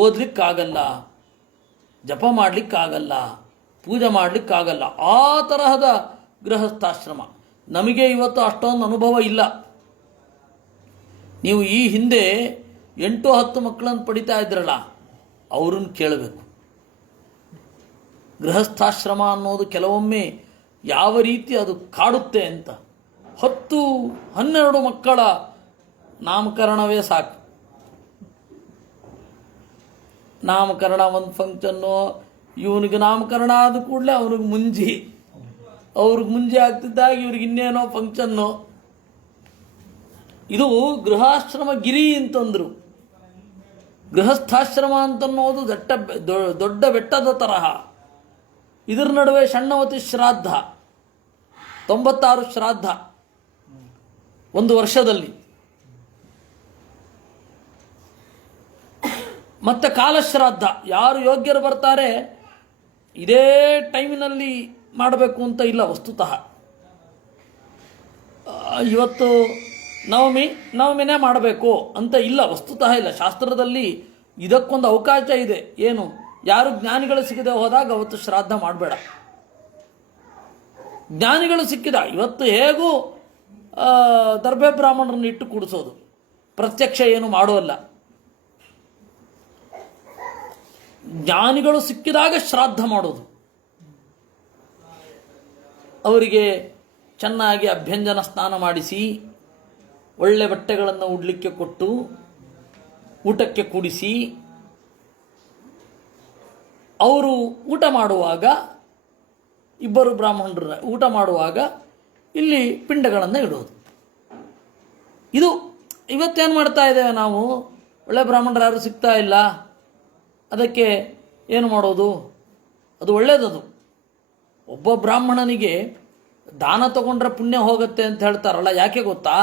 ಓದಲಿಕ್ಕಾಗಲ್ಲ, ಜಪ ಮಾಡಲಿಕ್ಕಾಗಲ್ಲ, ಪೂಜೆ ಮಾಡಲಿಕ್ಕಾಗಲ್ಲ. ಆ ತರಹದ ಗೃಹಸ್ಥಾಶ್ರಮ. ನಮಗೆ ಇವತ್ತು ಅಷ್ಟೊಂದು ಅನುಭವ ಇಲ್ಲ. ನೀವು ಈ ಹಿಂದೆ 8-10 ಮಕ್ಕಳನ್ನು ಪಡಿತಾ ಇದ್ರಲ್ಲ, ಅವ್ರನ್ನ ಕೇಳಬೇಕು. ಗೃಹಸ್ಥಾಶ್ರಮ ಅನ್ನೋದು ಕೆಲವೊಮ್ಮೆ ಯಾವ ರೀತಿ ಅದು ಕಾಡುತ್ತೆ ಅಂತ. 10-12 ಮಕ್ಕಳ ನಾಮಕರಣವೇ ಸಾಕು. ನಾಮಕರಣ ಒಂದು ಫಂಕ್ಷನ್ನು, ಇವನಿಗೆ ನಾಮಕರಣ ಆದ ಕೂಡಲೇ ಅವನಿಗೆ ಮುಂಜಿ, ಅವ್ರಿಗೆ ಮುಂಜೆ ಆಗ್ತಿದ್ದಾಗ ಇವ್ರಿಗೆ ಇನ್ನೇನೋ ಫಂಕ್ಷನ್ನು. ಇದು ಗೃಹಾಶ್ರಮ ಗಿರಿ ಅಂತಂದರು. ಗೃಹಸ್ಥಾಶ್ರಮ ಅಂತನ್ನೋದು ದೊಡ್ಡ ಬೆಟ್ಟದ ತರಹ. ಇದರ ನಡುವೆ ಷಣ್ಣವತಿ ಶ್ರಾದ್ದ, 96 ಶ್ರಾದ್ದ ಒಂದು ವರ್ಷದಲ್ಲಿ, ಮತ್ತೆ ಕಾಲಶ್ರಾದ್ದ. ಯಾರು ಯೋಗ್ಯರು ಬರ್ತಾರೆ ಇದೇ ಟೈಮಿನಲ್ಲಿ ಮಾಡಬೇಕು ಅಂತ ಇಲ್ಲ. ವಸ್ತುತಃ ಇವತ್ತು ನವಮಿನೇ ಮಾಡಬೇಕು ಅಂತ ಇಲ್ಲ, ವಸ್ತುತಃ ಇಲ್ಲ. ಶಾಸ್ತ್ರದಲ್ಲಿ ಇದಕ್ಕೊಂದು ಅವಕಾಶ ಇದೆ. ಏನು, ಯಾರು ಜ್ಞಾನಿಗಳು ಸಿಗದೆ ಹೋದಾಗ ಅವತ್ತು ಶ್ರಾದ್ದ ಮಾಡಬೇಡ. ಜ್ಞಾನಿಗಳು ಸಿಕ್ಕಿದ ಇವತ್ತು ಹೇಗೂ ದರ್ಭೆ ಬ್ರಾಹ್ಮಣರನ್ನು ಇಟ್ಟು ಕೂಡಿಸೋದು, ಪ್ರತ್ಯಕ್ಷ ಏನು ಮಾಡೋಲ್ಲ. ಜ್ಞಾನಿಗಳು ಸಿಕ್ಕಿದಾಗ ಶ್ರಾದ್ದ ಮಾಡೋದು. ಅವರಿಗೆ ಚೆನ್ನಾಗಿ ಅಭ್ಯಂಜನ ಸ್ನಾನ ಮಾಡಿಸಿ, ಒಳ್ಳೆ ಬಟ್ಟೆಗಳನ್ನು ಉಡ್ಲಿಕ್ಕೆ ಕೊಟ್ಟು, ಊಟಕ್ಕೆ ಕೂಡಿಸಿ, ಅವರು ಊಟ ಮಾಡುವಾಗ, ಇಬ್ಬರು ಬ್ರಾಹ್ಮಣರ ಊಟ ಮಾಡುವಾಗ ಇಲ್ಲಿ ಪಿಂಡಗಳನ್ನು ಇಡೋದು. ಇದು ಇವತ್ತೇನು ಮಾಡ್ತಾ ಇದ್ದೇವೆ ನಾವು, ಒಳ್ಳೆ ಬ್ರಾಹ್ಮಣರು ಯಾರು ಸಿಗ್ತಾ ಇಲ್ಲ, ಅದಕ್ಕೆ ಏನು ಮಾಡೋದು? ಅದು ಒಳ್ಳೆಯದದು. ಒಬ್ಬ ಬ್ರಾಹ್ಮಣನಿಗೆ ದಾನ ತಗೊಂಡ್ರೆ ಪುಣ್ಯ ಹೋಗುತ್ತೆ ಅಂತ ಹೇಳ್ತಾರಲ್ಲ, ಯಾಕೆ ಗೊತ್ತಾ?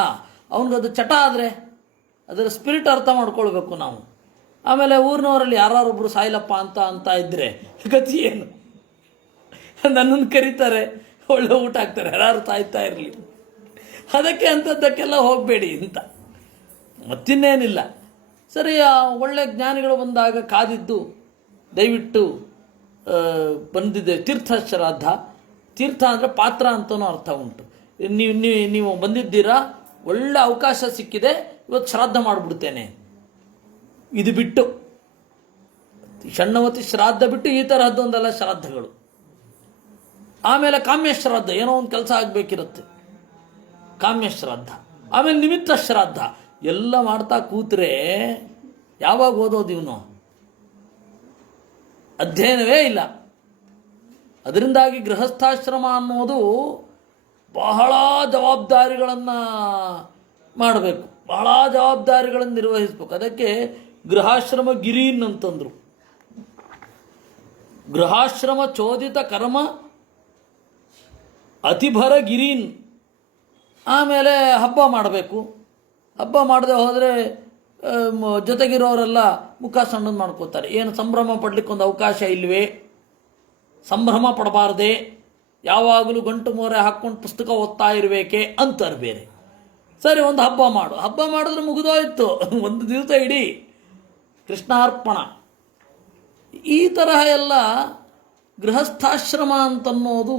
ಅವನಿಗದು ಚಟ ಆದರೆ ಅದರ ಸ್ಪಿರಿಟ್ ಅರ್ಥ ಮಾಡ್ಕೊಳ್ಬೇಕು ನಾವು. ಆಮೇಲೆ ಊರಿನವರಲ್ಲಿ ಯಾರೊಬ್ಬರು ಸಾಯಿಲಪ್ಪ ಅಂತ ಇದ್ದರೆ ಗತಿ ಏನು? ನನ್ನನ್ನು ಕರೀತಾರೆ, ಒಳ್ಳೆ ಊಟ ಹಾಕ್ತಾರೆ, ಯಾರು ಸಾಯ್ತಾ ಇರಲಿ, ಅದಕ್ಕೆ ಅಂಥದ್ದಕ್ಕೆಲ್ಲ ಹೋಗಬೇಡಿ ಅಂತ. ಮತ್ತಿನ್ನೇನಿಲ್ಲ. ಸರಿ, ಒಳ್ಳೆ ಜ್ಞಾನಿಗಳು ಬಂದಾಗ ಕಾದಿದ್ದು ದಯವಿಟ್ಟು ಬಂದಿದ್ದೆ ತೀರ್ಥ ಶ್ರಾದ್ದ. ತೀರ್ಥ ಅಂದರೆ ಪಾತ್ರ ಅಂತಲೂ ಅರ್ಥ ಉಂಟು. ನೀವು ಬಂದಿದ್ದೀರಾ, ಒಳ್ಳೆ ಅವಕಾಶ ಸಿಕ್ಕಿದೆ, ಇವತ್ತು ಶ್ರಾದ್ದ ಮಾಡಿಬಿಡ್ತೇನೆ. ಇದು ಬಿಟ್ಟು ಷಣ್ಣವತಿ ಶ್ರಾದ್ದ ಬಿಟ್ಟು ಈ ತರಹದ್ದೊಂದೆಲ್ಲ ಶ್ರಾದ್ದಗಳು. ಆಮೇಲೆ ಕಾಮ್ಯ ಶ್ರಾದ್ದ, ಏನೋ ಒಂದು ಕೆಲಸ ಆಗಬೇಕಿರುತ್ತೆ, ಕಾಮ್ಯ ಶ್ರಾದ್ದ. ಆಮೇಲೆ ನಿಮಿತ್ತ ಶ್ರಾದ್ದ. ಎಲ್ಲ ಮಾಡ್ತಾ ಕೂತ್ರೆ ಯಾವಾಗ ಓದೋದು ಇವನು? ಅಧ್ಯಯನವೇ ಇಲ್ಲ. ಅದರಿಂದಾಗಿ ಗೃಹಸ್ಥಾಶ್ರಮ ಅನ್ನೋದು ಬಹಳ ಜವಾಬ್ದಾರಿಗಳನ್ನು ಮಾಡಬೇಕು, ಬಹಳ ಜವಾಬ್ದಾರಿಗಳನ್ನು ನಿರ್ವಹಿಸಬೇಕು. ಅದಕ್ಕೆ ಗೃಹಾಶ್ರಮ ಗಿರೀನ್ ಅಂತಂದರು. ಗೃಹಾಶ್ರಮ ಚೋದಿತ ಕರ್ಮ ಅತಿಭರ ಗಿರೀನ್. ಆಮೇಲೆ ಹಬ್ಬ ಮಾಡಬೇಕು. ಹಬ್ಬ ಮಾಡದೆ ಹೋದರೆ ಜೊತೆಗಿರೋರೆಲ್ಲ ಮುಖ ಸಣ್ಣದು ಮಾಡ್ಕೋತಾರೆ. ಏನು ಸಂಭ್ರಮ ಪಡಲಿಕ್ಕೆ ಒಂದು ಅವಕಾಶ ಇಲ್ವೇ? ಸಂಭ್ರಮ ಪಡಬಾರ್ದೆ, ಯಾವಾಗಲೂ ಗಂಟು ಮೋರೆ ಹಾಕ್ಕೊಂಡು ಪುಸ್ತಕ ಓದ್ತಾ ಇರಬೇಕೆ ಅಂತಾರೆ ಬೇರೆ. ಸರಿ, ಒಂದು ಹಬ್ಬ ಮಾಡು. ಹಬ್ಬ ಮಾಡಿದ್ರೆ ಮುಗಿದೋಯ್ತು, ಒಂದು ದಿವಸ ಇಡೀ ಕೃಷ್ಣಾರ್ಪಣ. ಈ ತರಹ ಎಲ್ಲ ಗೃಹಸ್ಥಾಶ್ರಮ ಅಂತನ್ನೋದು,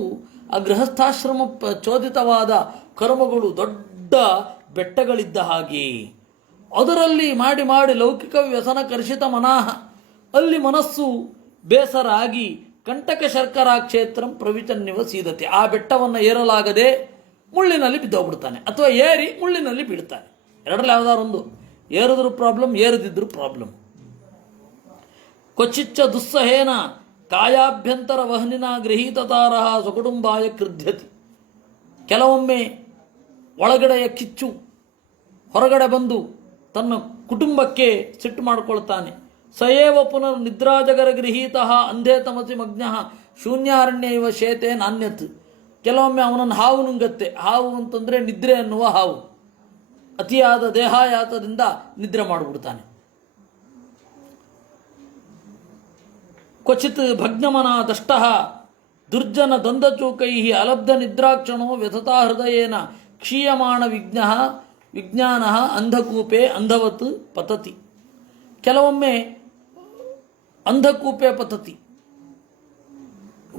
ಆ ಗೃಹಸ್ಥಾಶ್ರಮ ಚೋದಿತವಾದ ಕರ್ಮಗಳು ದೊಡ್ಡ ಬೆಟ್ಟಗಳಿದ್ದ ಹಾಗೆ. ಅದರಲ್ಲಿ ಮಾಡಿ ಮಾಡಿ ಲೌಕಿಕ ವ್ಯಸನ ಕರ್ಷಿತ ಮನಃ, ಅಲ್ಲಿ ಮನಸ್ಸು ಬೇಸರ ಆಗಿ ಕಂಟಕ ಶರ್ಕರಾ ಕ್ಷೇತ್ರಂ ಪ್ರವಿಚನ್ಯವ ಸೀದತೆ. ಆ ಬೆಟ್ಟವನ್ನು ಏರಲಾಗದೆ ಮುಳ್ಳಿನಲ್ಲಿ ಬಿದ್ದೋಗ್ಬಿಡ್ತಾನೆ, ಅಥವಾ ಏರಿ ಮುಳ್ಳಿನಲ್ಲಿ ಬೀಳ್ತಾನೆ. ಎರಡರಲ್ಲಿ ಯಾವ್ದಾರು ಒಂದು. ಏರಿದ್ರು ಪ್ರಾಬ್ಲಮ್, ಏರದಿದ್ರು ಪ್ರಾಬ್ಲಮ್. ಕ್ವಚಿಚ್ಚ ದುಸ್ಸಹೇನ ಕಾಯಾಭ್ಯಂತರ ವಹನಿನ ಗೃಹೀತತಾರಹ ಸ್ವಕುಟುಂಬಾಯ ಕೃಧ್ಯತಿ. ಕೆಲವೊಮ್ಮೆ ಒಳಗಡೆಯ ಕಿಚ್ಚು ಹೊರಗಡೆ ಬಂದು ತನ್ನ ಕುಟುಂಬಕ್ಕೆ ಸಿಟ್ಟು ಮಾಡಿಕೊಳ್ತಾನೆ. ಸಯೇವ ಪುನರ್ ನಿದ್ರಾಜಗರ ಗೃಹೀತ ಅಂಧೇ ತಮಸಿ ಮಗ್ನ ಶೂನ್ಯಾರಣ್ಯ ಇವ ಶೇತೆ ನಾಣ್ಯತ್. ಕೆಲವೊಮ್ಮೆ ಅವನನ್ನು ಹಾವು ನುಂಗತ್ತೆ. ಹಾವು ಅಂತಂದರೆ ನಿದ್ರೆ ಅನ್ನುವ ಹಾವು. ಅತಿಯಾದ ದೇಹಾಯಾತದಿಂದ ನಿದ್ರೆ ಮಾಡಿಬಿಡ್ತಾನೆ. ಕ್ವಚಿತ್ ಭಗ್ನಮನ ದಷ್ಟ ದುರ್ಜನ ದಂದಚೂಕೈ ಅಲಬ್ಧ ನಿದ್ರಾಕ್ಷಣೋ ವ್ಯಥತಾ ಹೃದಯೇನ ಕ್ಷೀಯಮಾಣ ವಿಜ್ಞಾನ ಅಂಧಕೂಪೆ ಅಂಧವತ್ ಪತತಿ. ಕೆಲವೊಮ್ಮೆ ಅಂಧಕೂಪೆ ಪತತಿ,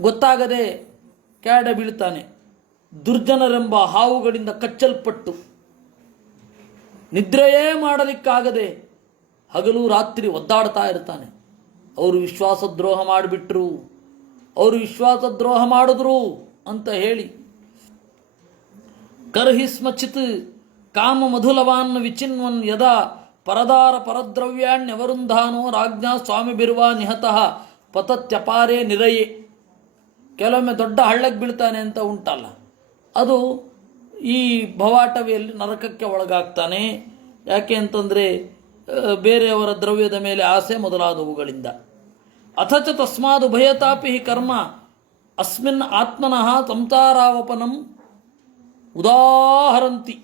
ಗೊತ್ತಾಗದೆ ಕೆಳಗಡೆ ಬೀಳ್ತಾನೆ. ದುರ್ಜನರೆಂಬ ಹಾವುಗಳಿಂದ ಕಚ್ಚಲ್ಪಟ್ಟು ನಿದ್ರೆಯೇ ಮಾಡಲಿಕ್ಕಾಗದೆ ಹಗಲು ರಾತ್ರಿ ಒದ್ದಾಡ್ತಾ ಇರ್ತಾನೆ. ಅವರು ವಿಶ್ವಾಸದ್ರೋಹ ಮಾಡಿಬಿಟ್ರು, ಅವರು ವಿಶ್ವಾಸದ್ರೋಹ ಮಾಡಿದ್ರು ಅಂತ ಹೇಳಿ ಕರ್ಹಿಸ್ಮಚಿತ್ ಕಾಮ ಮಧುಲವಾನ್ ವಿಚಿನ್ವನ್ ಯದಾ ಪರದಾರ ಪರದ್ರವ್ಯಾಣ್ಯವರುಂಧಾನೋ ರಾಜ್ಞಾ ಸ್ವಾಮಿ ಬಿರುವ ನಿಹತಃ ಪತತ್ಯಪಾರೇ ನಿರಯೇ. ಕೆಲವೊಮ್ಮೆ ದೊಡ್ಡ ಹಳ್ಳಕ್ಕೆ ಬೀಳ್ತಾನೆ ಅಂತ ಉಂಟಲ್ಲ, ಅದು ಈ ಭವಾಟವಿಯಲ್ಲಿ ನರಕಕ್ಕೆ ಒಳಗಾಗ್ತಾನೆ. ಯಾಕೆ ಅಂತಂದರೆ ಬೇರೆಯವರ ದ್ರವ್ಯದ ಮೇಲೆ ಆಸೆ ಮೊದಲಾದವುಗಳಿಂದ. ಅಥಚ ತಸ್ಮಾದ್ ಉಭಯತಾಪಿ ಕರ್ಮ ಅಸ್ಮಿನ್ ಆತ್ಮನಃ ಸಂಸಾರಾವಪನಂ ಉದಾಹರಂತಿ.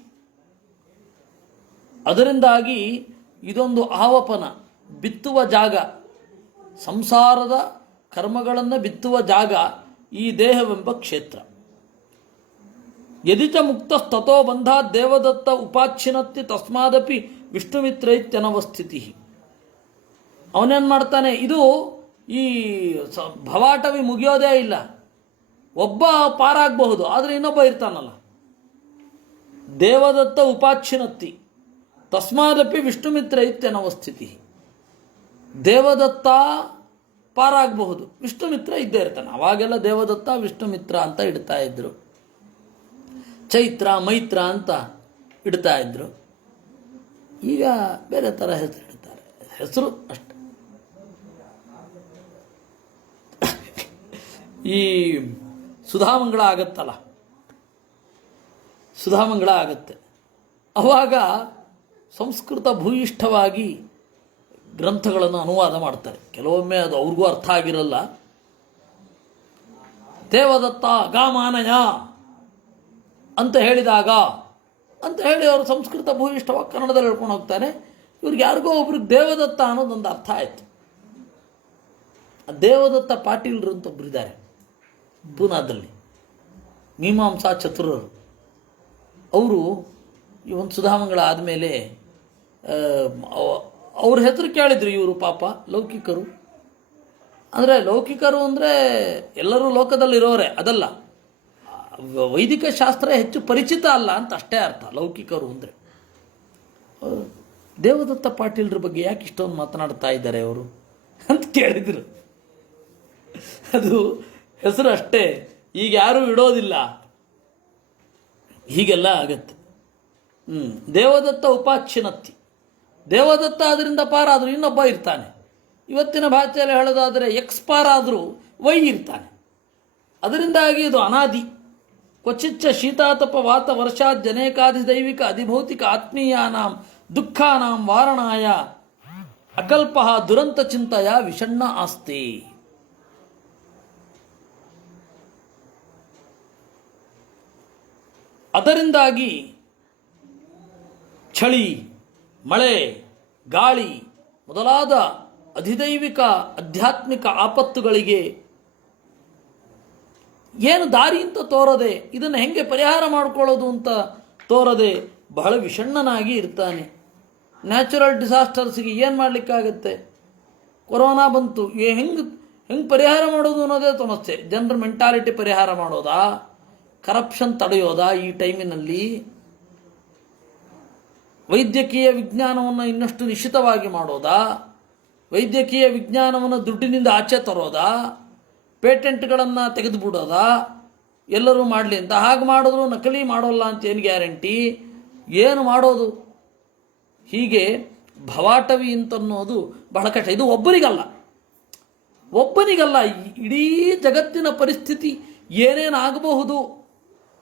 ಅದರಿಂದಾಗಿ ಇದೊಂದು ಆವಪನ, ಬಿತ್ತುವ ಜಾಗ, ಸಂಸಾರದ ಕರ್ಮಗಳನ್ನು ಬಿತ್ತುವ ಜಾಗ ಈ ದೇಹವೆಂಬ ಕ್ಷೇತ್ರ. ಯದಿಚ ಮುಕ್ತಸ್ತೋ ಬಂಧಾತ್ ದೇವದತ್ತ ಉಪಾಚ್ಛಿನತ್ತಿ ತಸ್ಮಾದಪಿ ವಿಷ್ಣುಮಿತ್ರೈತ್ಯನವಸ್ಥಿತಿ. ಅವನೇನು ಮಾಡ್ತಾನೆ, ಇದು ಈ ಭವಾಟವಿ ಮುಗಿಯೋದೇ ಇಲ್ಲ. ಒಬ್ಬ ಪಾರಾಗಬಹುದು, ಆದರೆ ಇನ್ನೊಬ್ಬ ಇರ್ತಾನಲ್ಲ. ದೇವದತ್ತ ಉಪಾಚ್ಛಿನತ್ತಿ ತಸ್ಮಾದಪಿ ವಿಷ್ಣುಮಿತ್ರೈತ್ಯನವಸ್ಥಿತಿ. ದೇವದತ್ತ ಪಾರಾಗಬಹುದು, ವಿಷ್ಣುಮಿತ್ರ ಇದ್ದೇ ಇರ್ತಾನೆ. ಅವಾಗೆಲ್ಲ ದೇವದತ್ತ ವಿಷ್ಣುಮಿತ್ರ ಅಂತ ಇಡ್ತಾ ಇದ್ರು, ಚೈತ್ರ ಮೈತ್ರ ಅಂತ ಇಡ್ತಾ ಇದ್ರು. ಈಗ ಬೇರೆ ಥರ ಹೆಸರು ಇಡ್ತಾರೆ, ಹೆಸರು ಅಷ್ಟೆ. ಈ ಸುಧಾಮಂಗಳ ಆಗತ್ತಲ್ಲ, ಸುಧಾಮಂಗಳ ಆಗತ್ತೆ, ಅವಾಗ ಸಂಸ್ಕೃತ ಭೂಯಿಷ್ಠವಾಗಿ ಗ್ರಂಥಗಳನ್ನು ಅನುವಾದ ಮಾಡ್ತಾರೆ. ಕೆಲವೊಮ್ಮೆ ಅದು ಅವ್ರಿಗೂ ಅರ್ಥ ಆಗಿರಲ್ಲ. ದೇವದತ್ತ ಗಾಮಾನಯ ಅಂತ ಹೇಳಿದಾಗ ಅಂತ ಹೇಳಿ ಅವರು ಸಂಸ್ಕೃತ ಭೂಯಿಷ್ಠವಾಗಿ ಕನ್ನಡದಲ್ಲಿ ಹೇಳ್ಕೊಂಡು ಹೋಗ್ತಾರೆ. ಇವ್ರಿಗೆ ಯಾರಿಗೋ ಒಬ್ರಿಗೆ ದೇವದತ್ತ ಅನ್ನೋದೊಂದು ಅರ್ಥ ಆಯಿತು. ದೇವದತ್ತ ಪಾಟೀಲ್ರು ಅಂತ ಒಬ್ರು ಇದ್ದಾರೆ ಪೂನಾದಲ್ಲಿ, ಮೀಮಾಂಸಾ ಚತುರರು. ಅವರು ಈ ಒಂದು ಸುಧಾಮಂಗಳ ಆದಮೇಲೆ ಅವ್ರ ಹೆಸರು ಕೇಳಿದ್ರು ಇವರು. ಪಾಪ ಲೌಕಿಕರು, ಅಂದರೆ ಲೌಕಿಕರು ಅಂದರೆ ಎಲ್ಲರೂ ಲೋಕದಲ್ಲಿರೋರೆ ಅದಲ್ಲ, ವೈದಿಕ ಶಾಸ್ತ್ರ ಹೆಚ್ಚು ಪರಿಚಿತ ಅಲ್ಲ ಅಂತ ಅಷ್ಟೇ ಅರ್ಥ. ಲೌಕಿಕರು ಅಂದರೆ ದೇವದತ್ತ ಪಾಟೀಲ್ರ ಬಗ್ಗೆ ಯಾಕೆ ಇಷ್ಟೊಂದು ಮಾತನಾಡ್ತಾ ಇದ್ದಾರೆ ಅವರು ಅಂತ ಕೇಳಿದರು. ಅದು ಹೆಸರು ಅಷ್ಟೇ, ಈಗ ಯಾರೂ ಇಡೋದಿಲ್ಲ, ಹೀಗೆಲ್ಲ ಆಗತ್ತೆ. ದೇವದತ್ತ ಉಪಾಚ್ಛಿನತ್ತಿ, ದೇವದತ್ತ ಅದರಿಂದ ಪಾರಾದರೂ ಇನ್ನೊಬ್ಬ ಇರ್ತಾನೆ. ಇವತ್ತಿನ ಭಾಷೆಯಲ್ಲಿ ಹೇಳೋದಾದರೆ ಎಕ್ಸ್ ಪಾರಾದರೂ ವೈ ಇರ್ತಾನೆ. ಅದರಿಂದಾಗಿ ಇದು ಅನಾದಿ. ಕ್ವಚಿಚ್ಚ ಶೀತಾತಪ ವಾತ ವರ್ಷಾದ್ಯನೇಕಾಧಿದೈವಿಕ ಅಧಿಭೌತಿಕ ಆತ್ಮೀಯಾನಾಂ ದುಃಖಾನಾಂ ವಾರಣಾಯ ಅಕಲ್ಪ ದುರಂತ ಚಿಂತೆಯ ವಿಷಣ್ಣ ಆಸ್ತಿ. ಅದರಿಂದಾಗಿ ಚಳಿ, ಮಳೆ, ಗಾಳಿ ಮೊದಲಾದ ಅಧಿದೈವಿಕ ಆಧ್ಯಾತ್ಮಿಕ ಆಪತ್ತುಗಳಿಗೆ ಏನು ದಾರಿ ಅಂತ ತೋರದೆ, ಇದನ್ನು ಹೆಂಗೆ ಪರಿಹಾರ ಮಾಡಿಕೊಳ್ಳೋದು ಅಂತ ತೋರದೆ ಬಹಳ ವಿಷಣ್ಣನಾಗಿ ಇರ್ತಾನೆ. ನ್ಯಾಚುರಲ್ ಡಿಸಾಸ್ಟರ್ಸ್ಗೆ ಏನು ಮಾಡಲಿಕ್ಕಾಗತ್ತೆ? ಕೊರೋನಾ ಬಂತು, ಹೆಂಗೆ ಪರಿಹಾರ ಮಾಡೋದು ಅನ್ನೋದೇ ಸಮಸ್ಯೆ. ಜನರ ಮೆಂಟಾಲಿಟಿ ಪರಿಹಾರ ಮಾಡೋದಾ, ಕರಪ್ಷನ್ ತಡೆಯೋದಾ ಈ ಟೈಮಿನಲ್ಲಿ? ವೈದ್ಯಕೀಯ ವಿಜ್ಞಾನವನ್ನು ಇನ್ನಷ್ಟು ನಿಶ್ಚಿತವಾಗಿ ಮಾಡೋದಾ, ವೈದ್ಯಕೀಯ ವಿಜ್ಞಾನವನ್ನು ದುಡ್ಡಿನಿಂದ ಆಚೆ ತರೋದಾ, ಪೇಟೆಂಟ್ಗಳನ್ನು ತೆಗೆದುಬಿಡೋದಾ? ಎಲ್ಲರೂ ಮಾಡಲಿ ಅಂತ. ಹಾಗೆ ಮಾಡಿದ್ರು ನಕಲಿ ಮಾಡೋಲ್ಲ ಅಂತ ಏನು ಗ್ಯಾರಂಟಿ? ಏನು ಮಾಡೋದು? ಹೀಗೆ ಭವಾಟವಿ ಅಂತನ್ನೋದು ಬಹಳ ಕಷ್ಟ. ಇದು ಒಬ್ಬರಿಗಲ್ಲ, ಇಡೀ ಜಗತ್ತಿನ ಪರಿಸ್ಥಿತಿ ಏನೇನಾಗಬಹುದು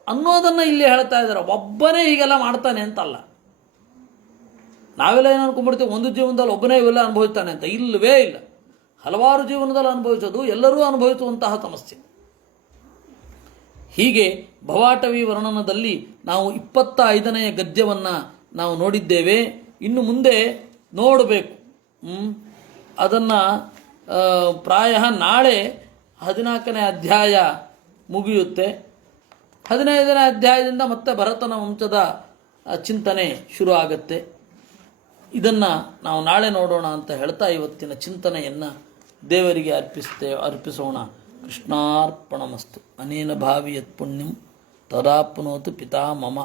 ಅನ್ನೋದನ್ನು ಇಲ್ಲಿ ಹೇಳ್ತಾ ಇದ್ದಾರೆ. ಒಬ್ಬನೇ ಹೀಗೆಲ್ಲ ಮಾಡ್ತಾನೆ ಅಂತಲ್ಲ. ನಾವೆಲ್ಲ ಏನು ಅನ್ಕೊಂಡ್ಬಿಡ್ತೀವಿ, ಒಂದು ಜೀವನದಲ್ಲಿ ಒಬ್ಬನೇ ಇವೆಲ್ಲ ಅನುಭವಿಸ್ತಾನೆ ಅಂತ. ಇಲ್ಲವೇ ಇಲ್ಲ, ಹಲವಾರು ಜೀವನದಲ್ಲಿ ಅನುಭವಿಸೋದು, ಎಲ್ಲರೂ ಅನುಭವಿಸುವಂತಹ ಸಮಸ್ಯೆ. ಹೀಗೆ ಭವಾಟವಿ ವರ್ಣನದಲ್ಲಿ ನಾವು 25ನೇ ಗದ್ಯವನ್ನು ನಾವು ನೋಡಿದ್ದೇವೆ. ಇನ್ನು ಮುಂದೆ ನೋಡಬೇಕು. ಅದನ್ನು ಪ್ರಾಯ ನಾಳೆ 14ನೇ ಅಧ್ಯಾಯ ಮುಗಿಯುತ್ತೆ. 15ನೇ ಅಧ್ಯಾಯದಿಂದ ಮತ್ತೆ ಭರತನ ವಂಶದ ಚಿಂತನೆ ಶುರು ಆಗುತ್ತೆ. ಇದನ್ನು ನಾವು ನಾಳೆ ನೋಡೋಣ ಅಂತ ಹೇಳ್ತಾ ಇವತ್ತಿನ ಚಿಂತನೆಯನ್ನು ದೇವರಿಗೆ ಅರ್ಪಿಸೋಣ. ಕೃಷ್ಣಾರ್ಪಣಮಸ್ತು. ಅನೇನ ಭಾವಿ ಯತ್ ಪುಣ್ಯಂ ತದಾಪ್ನೋತು ಪಿತಾ ಮಮ.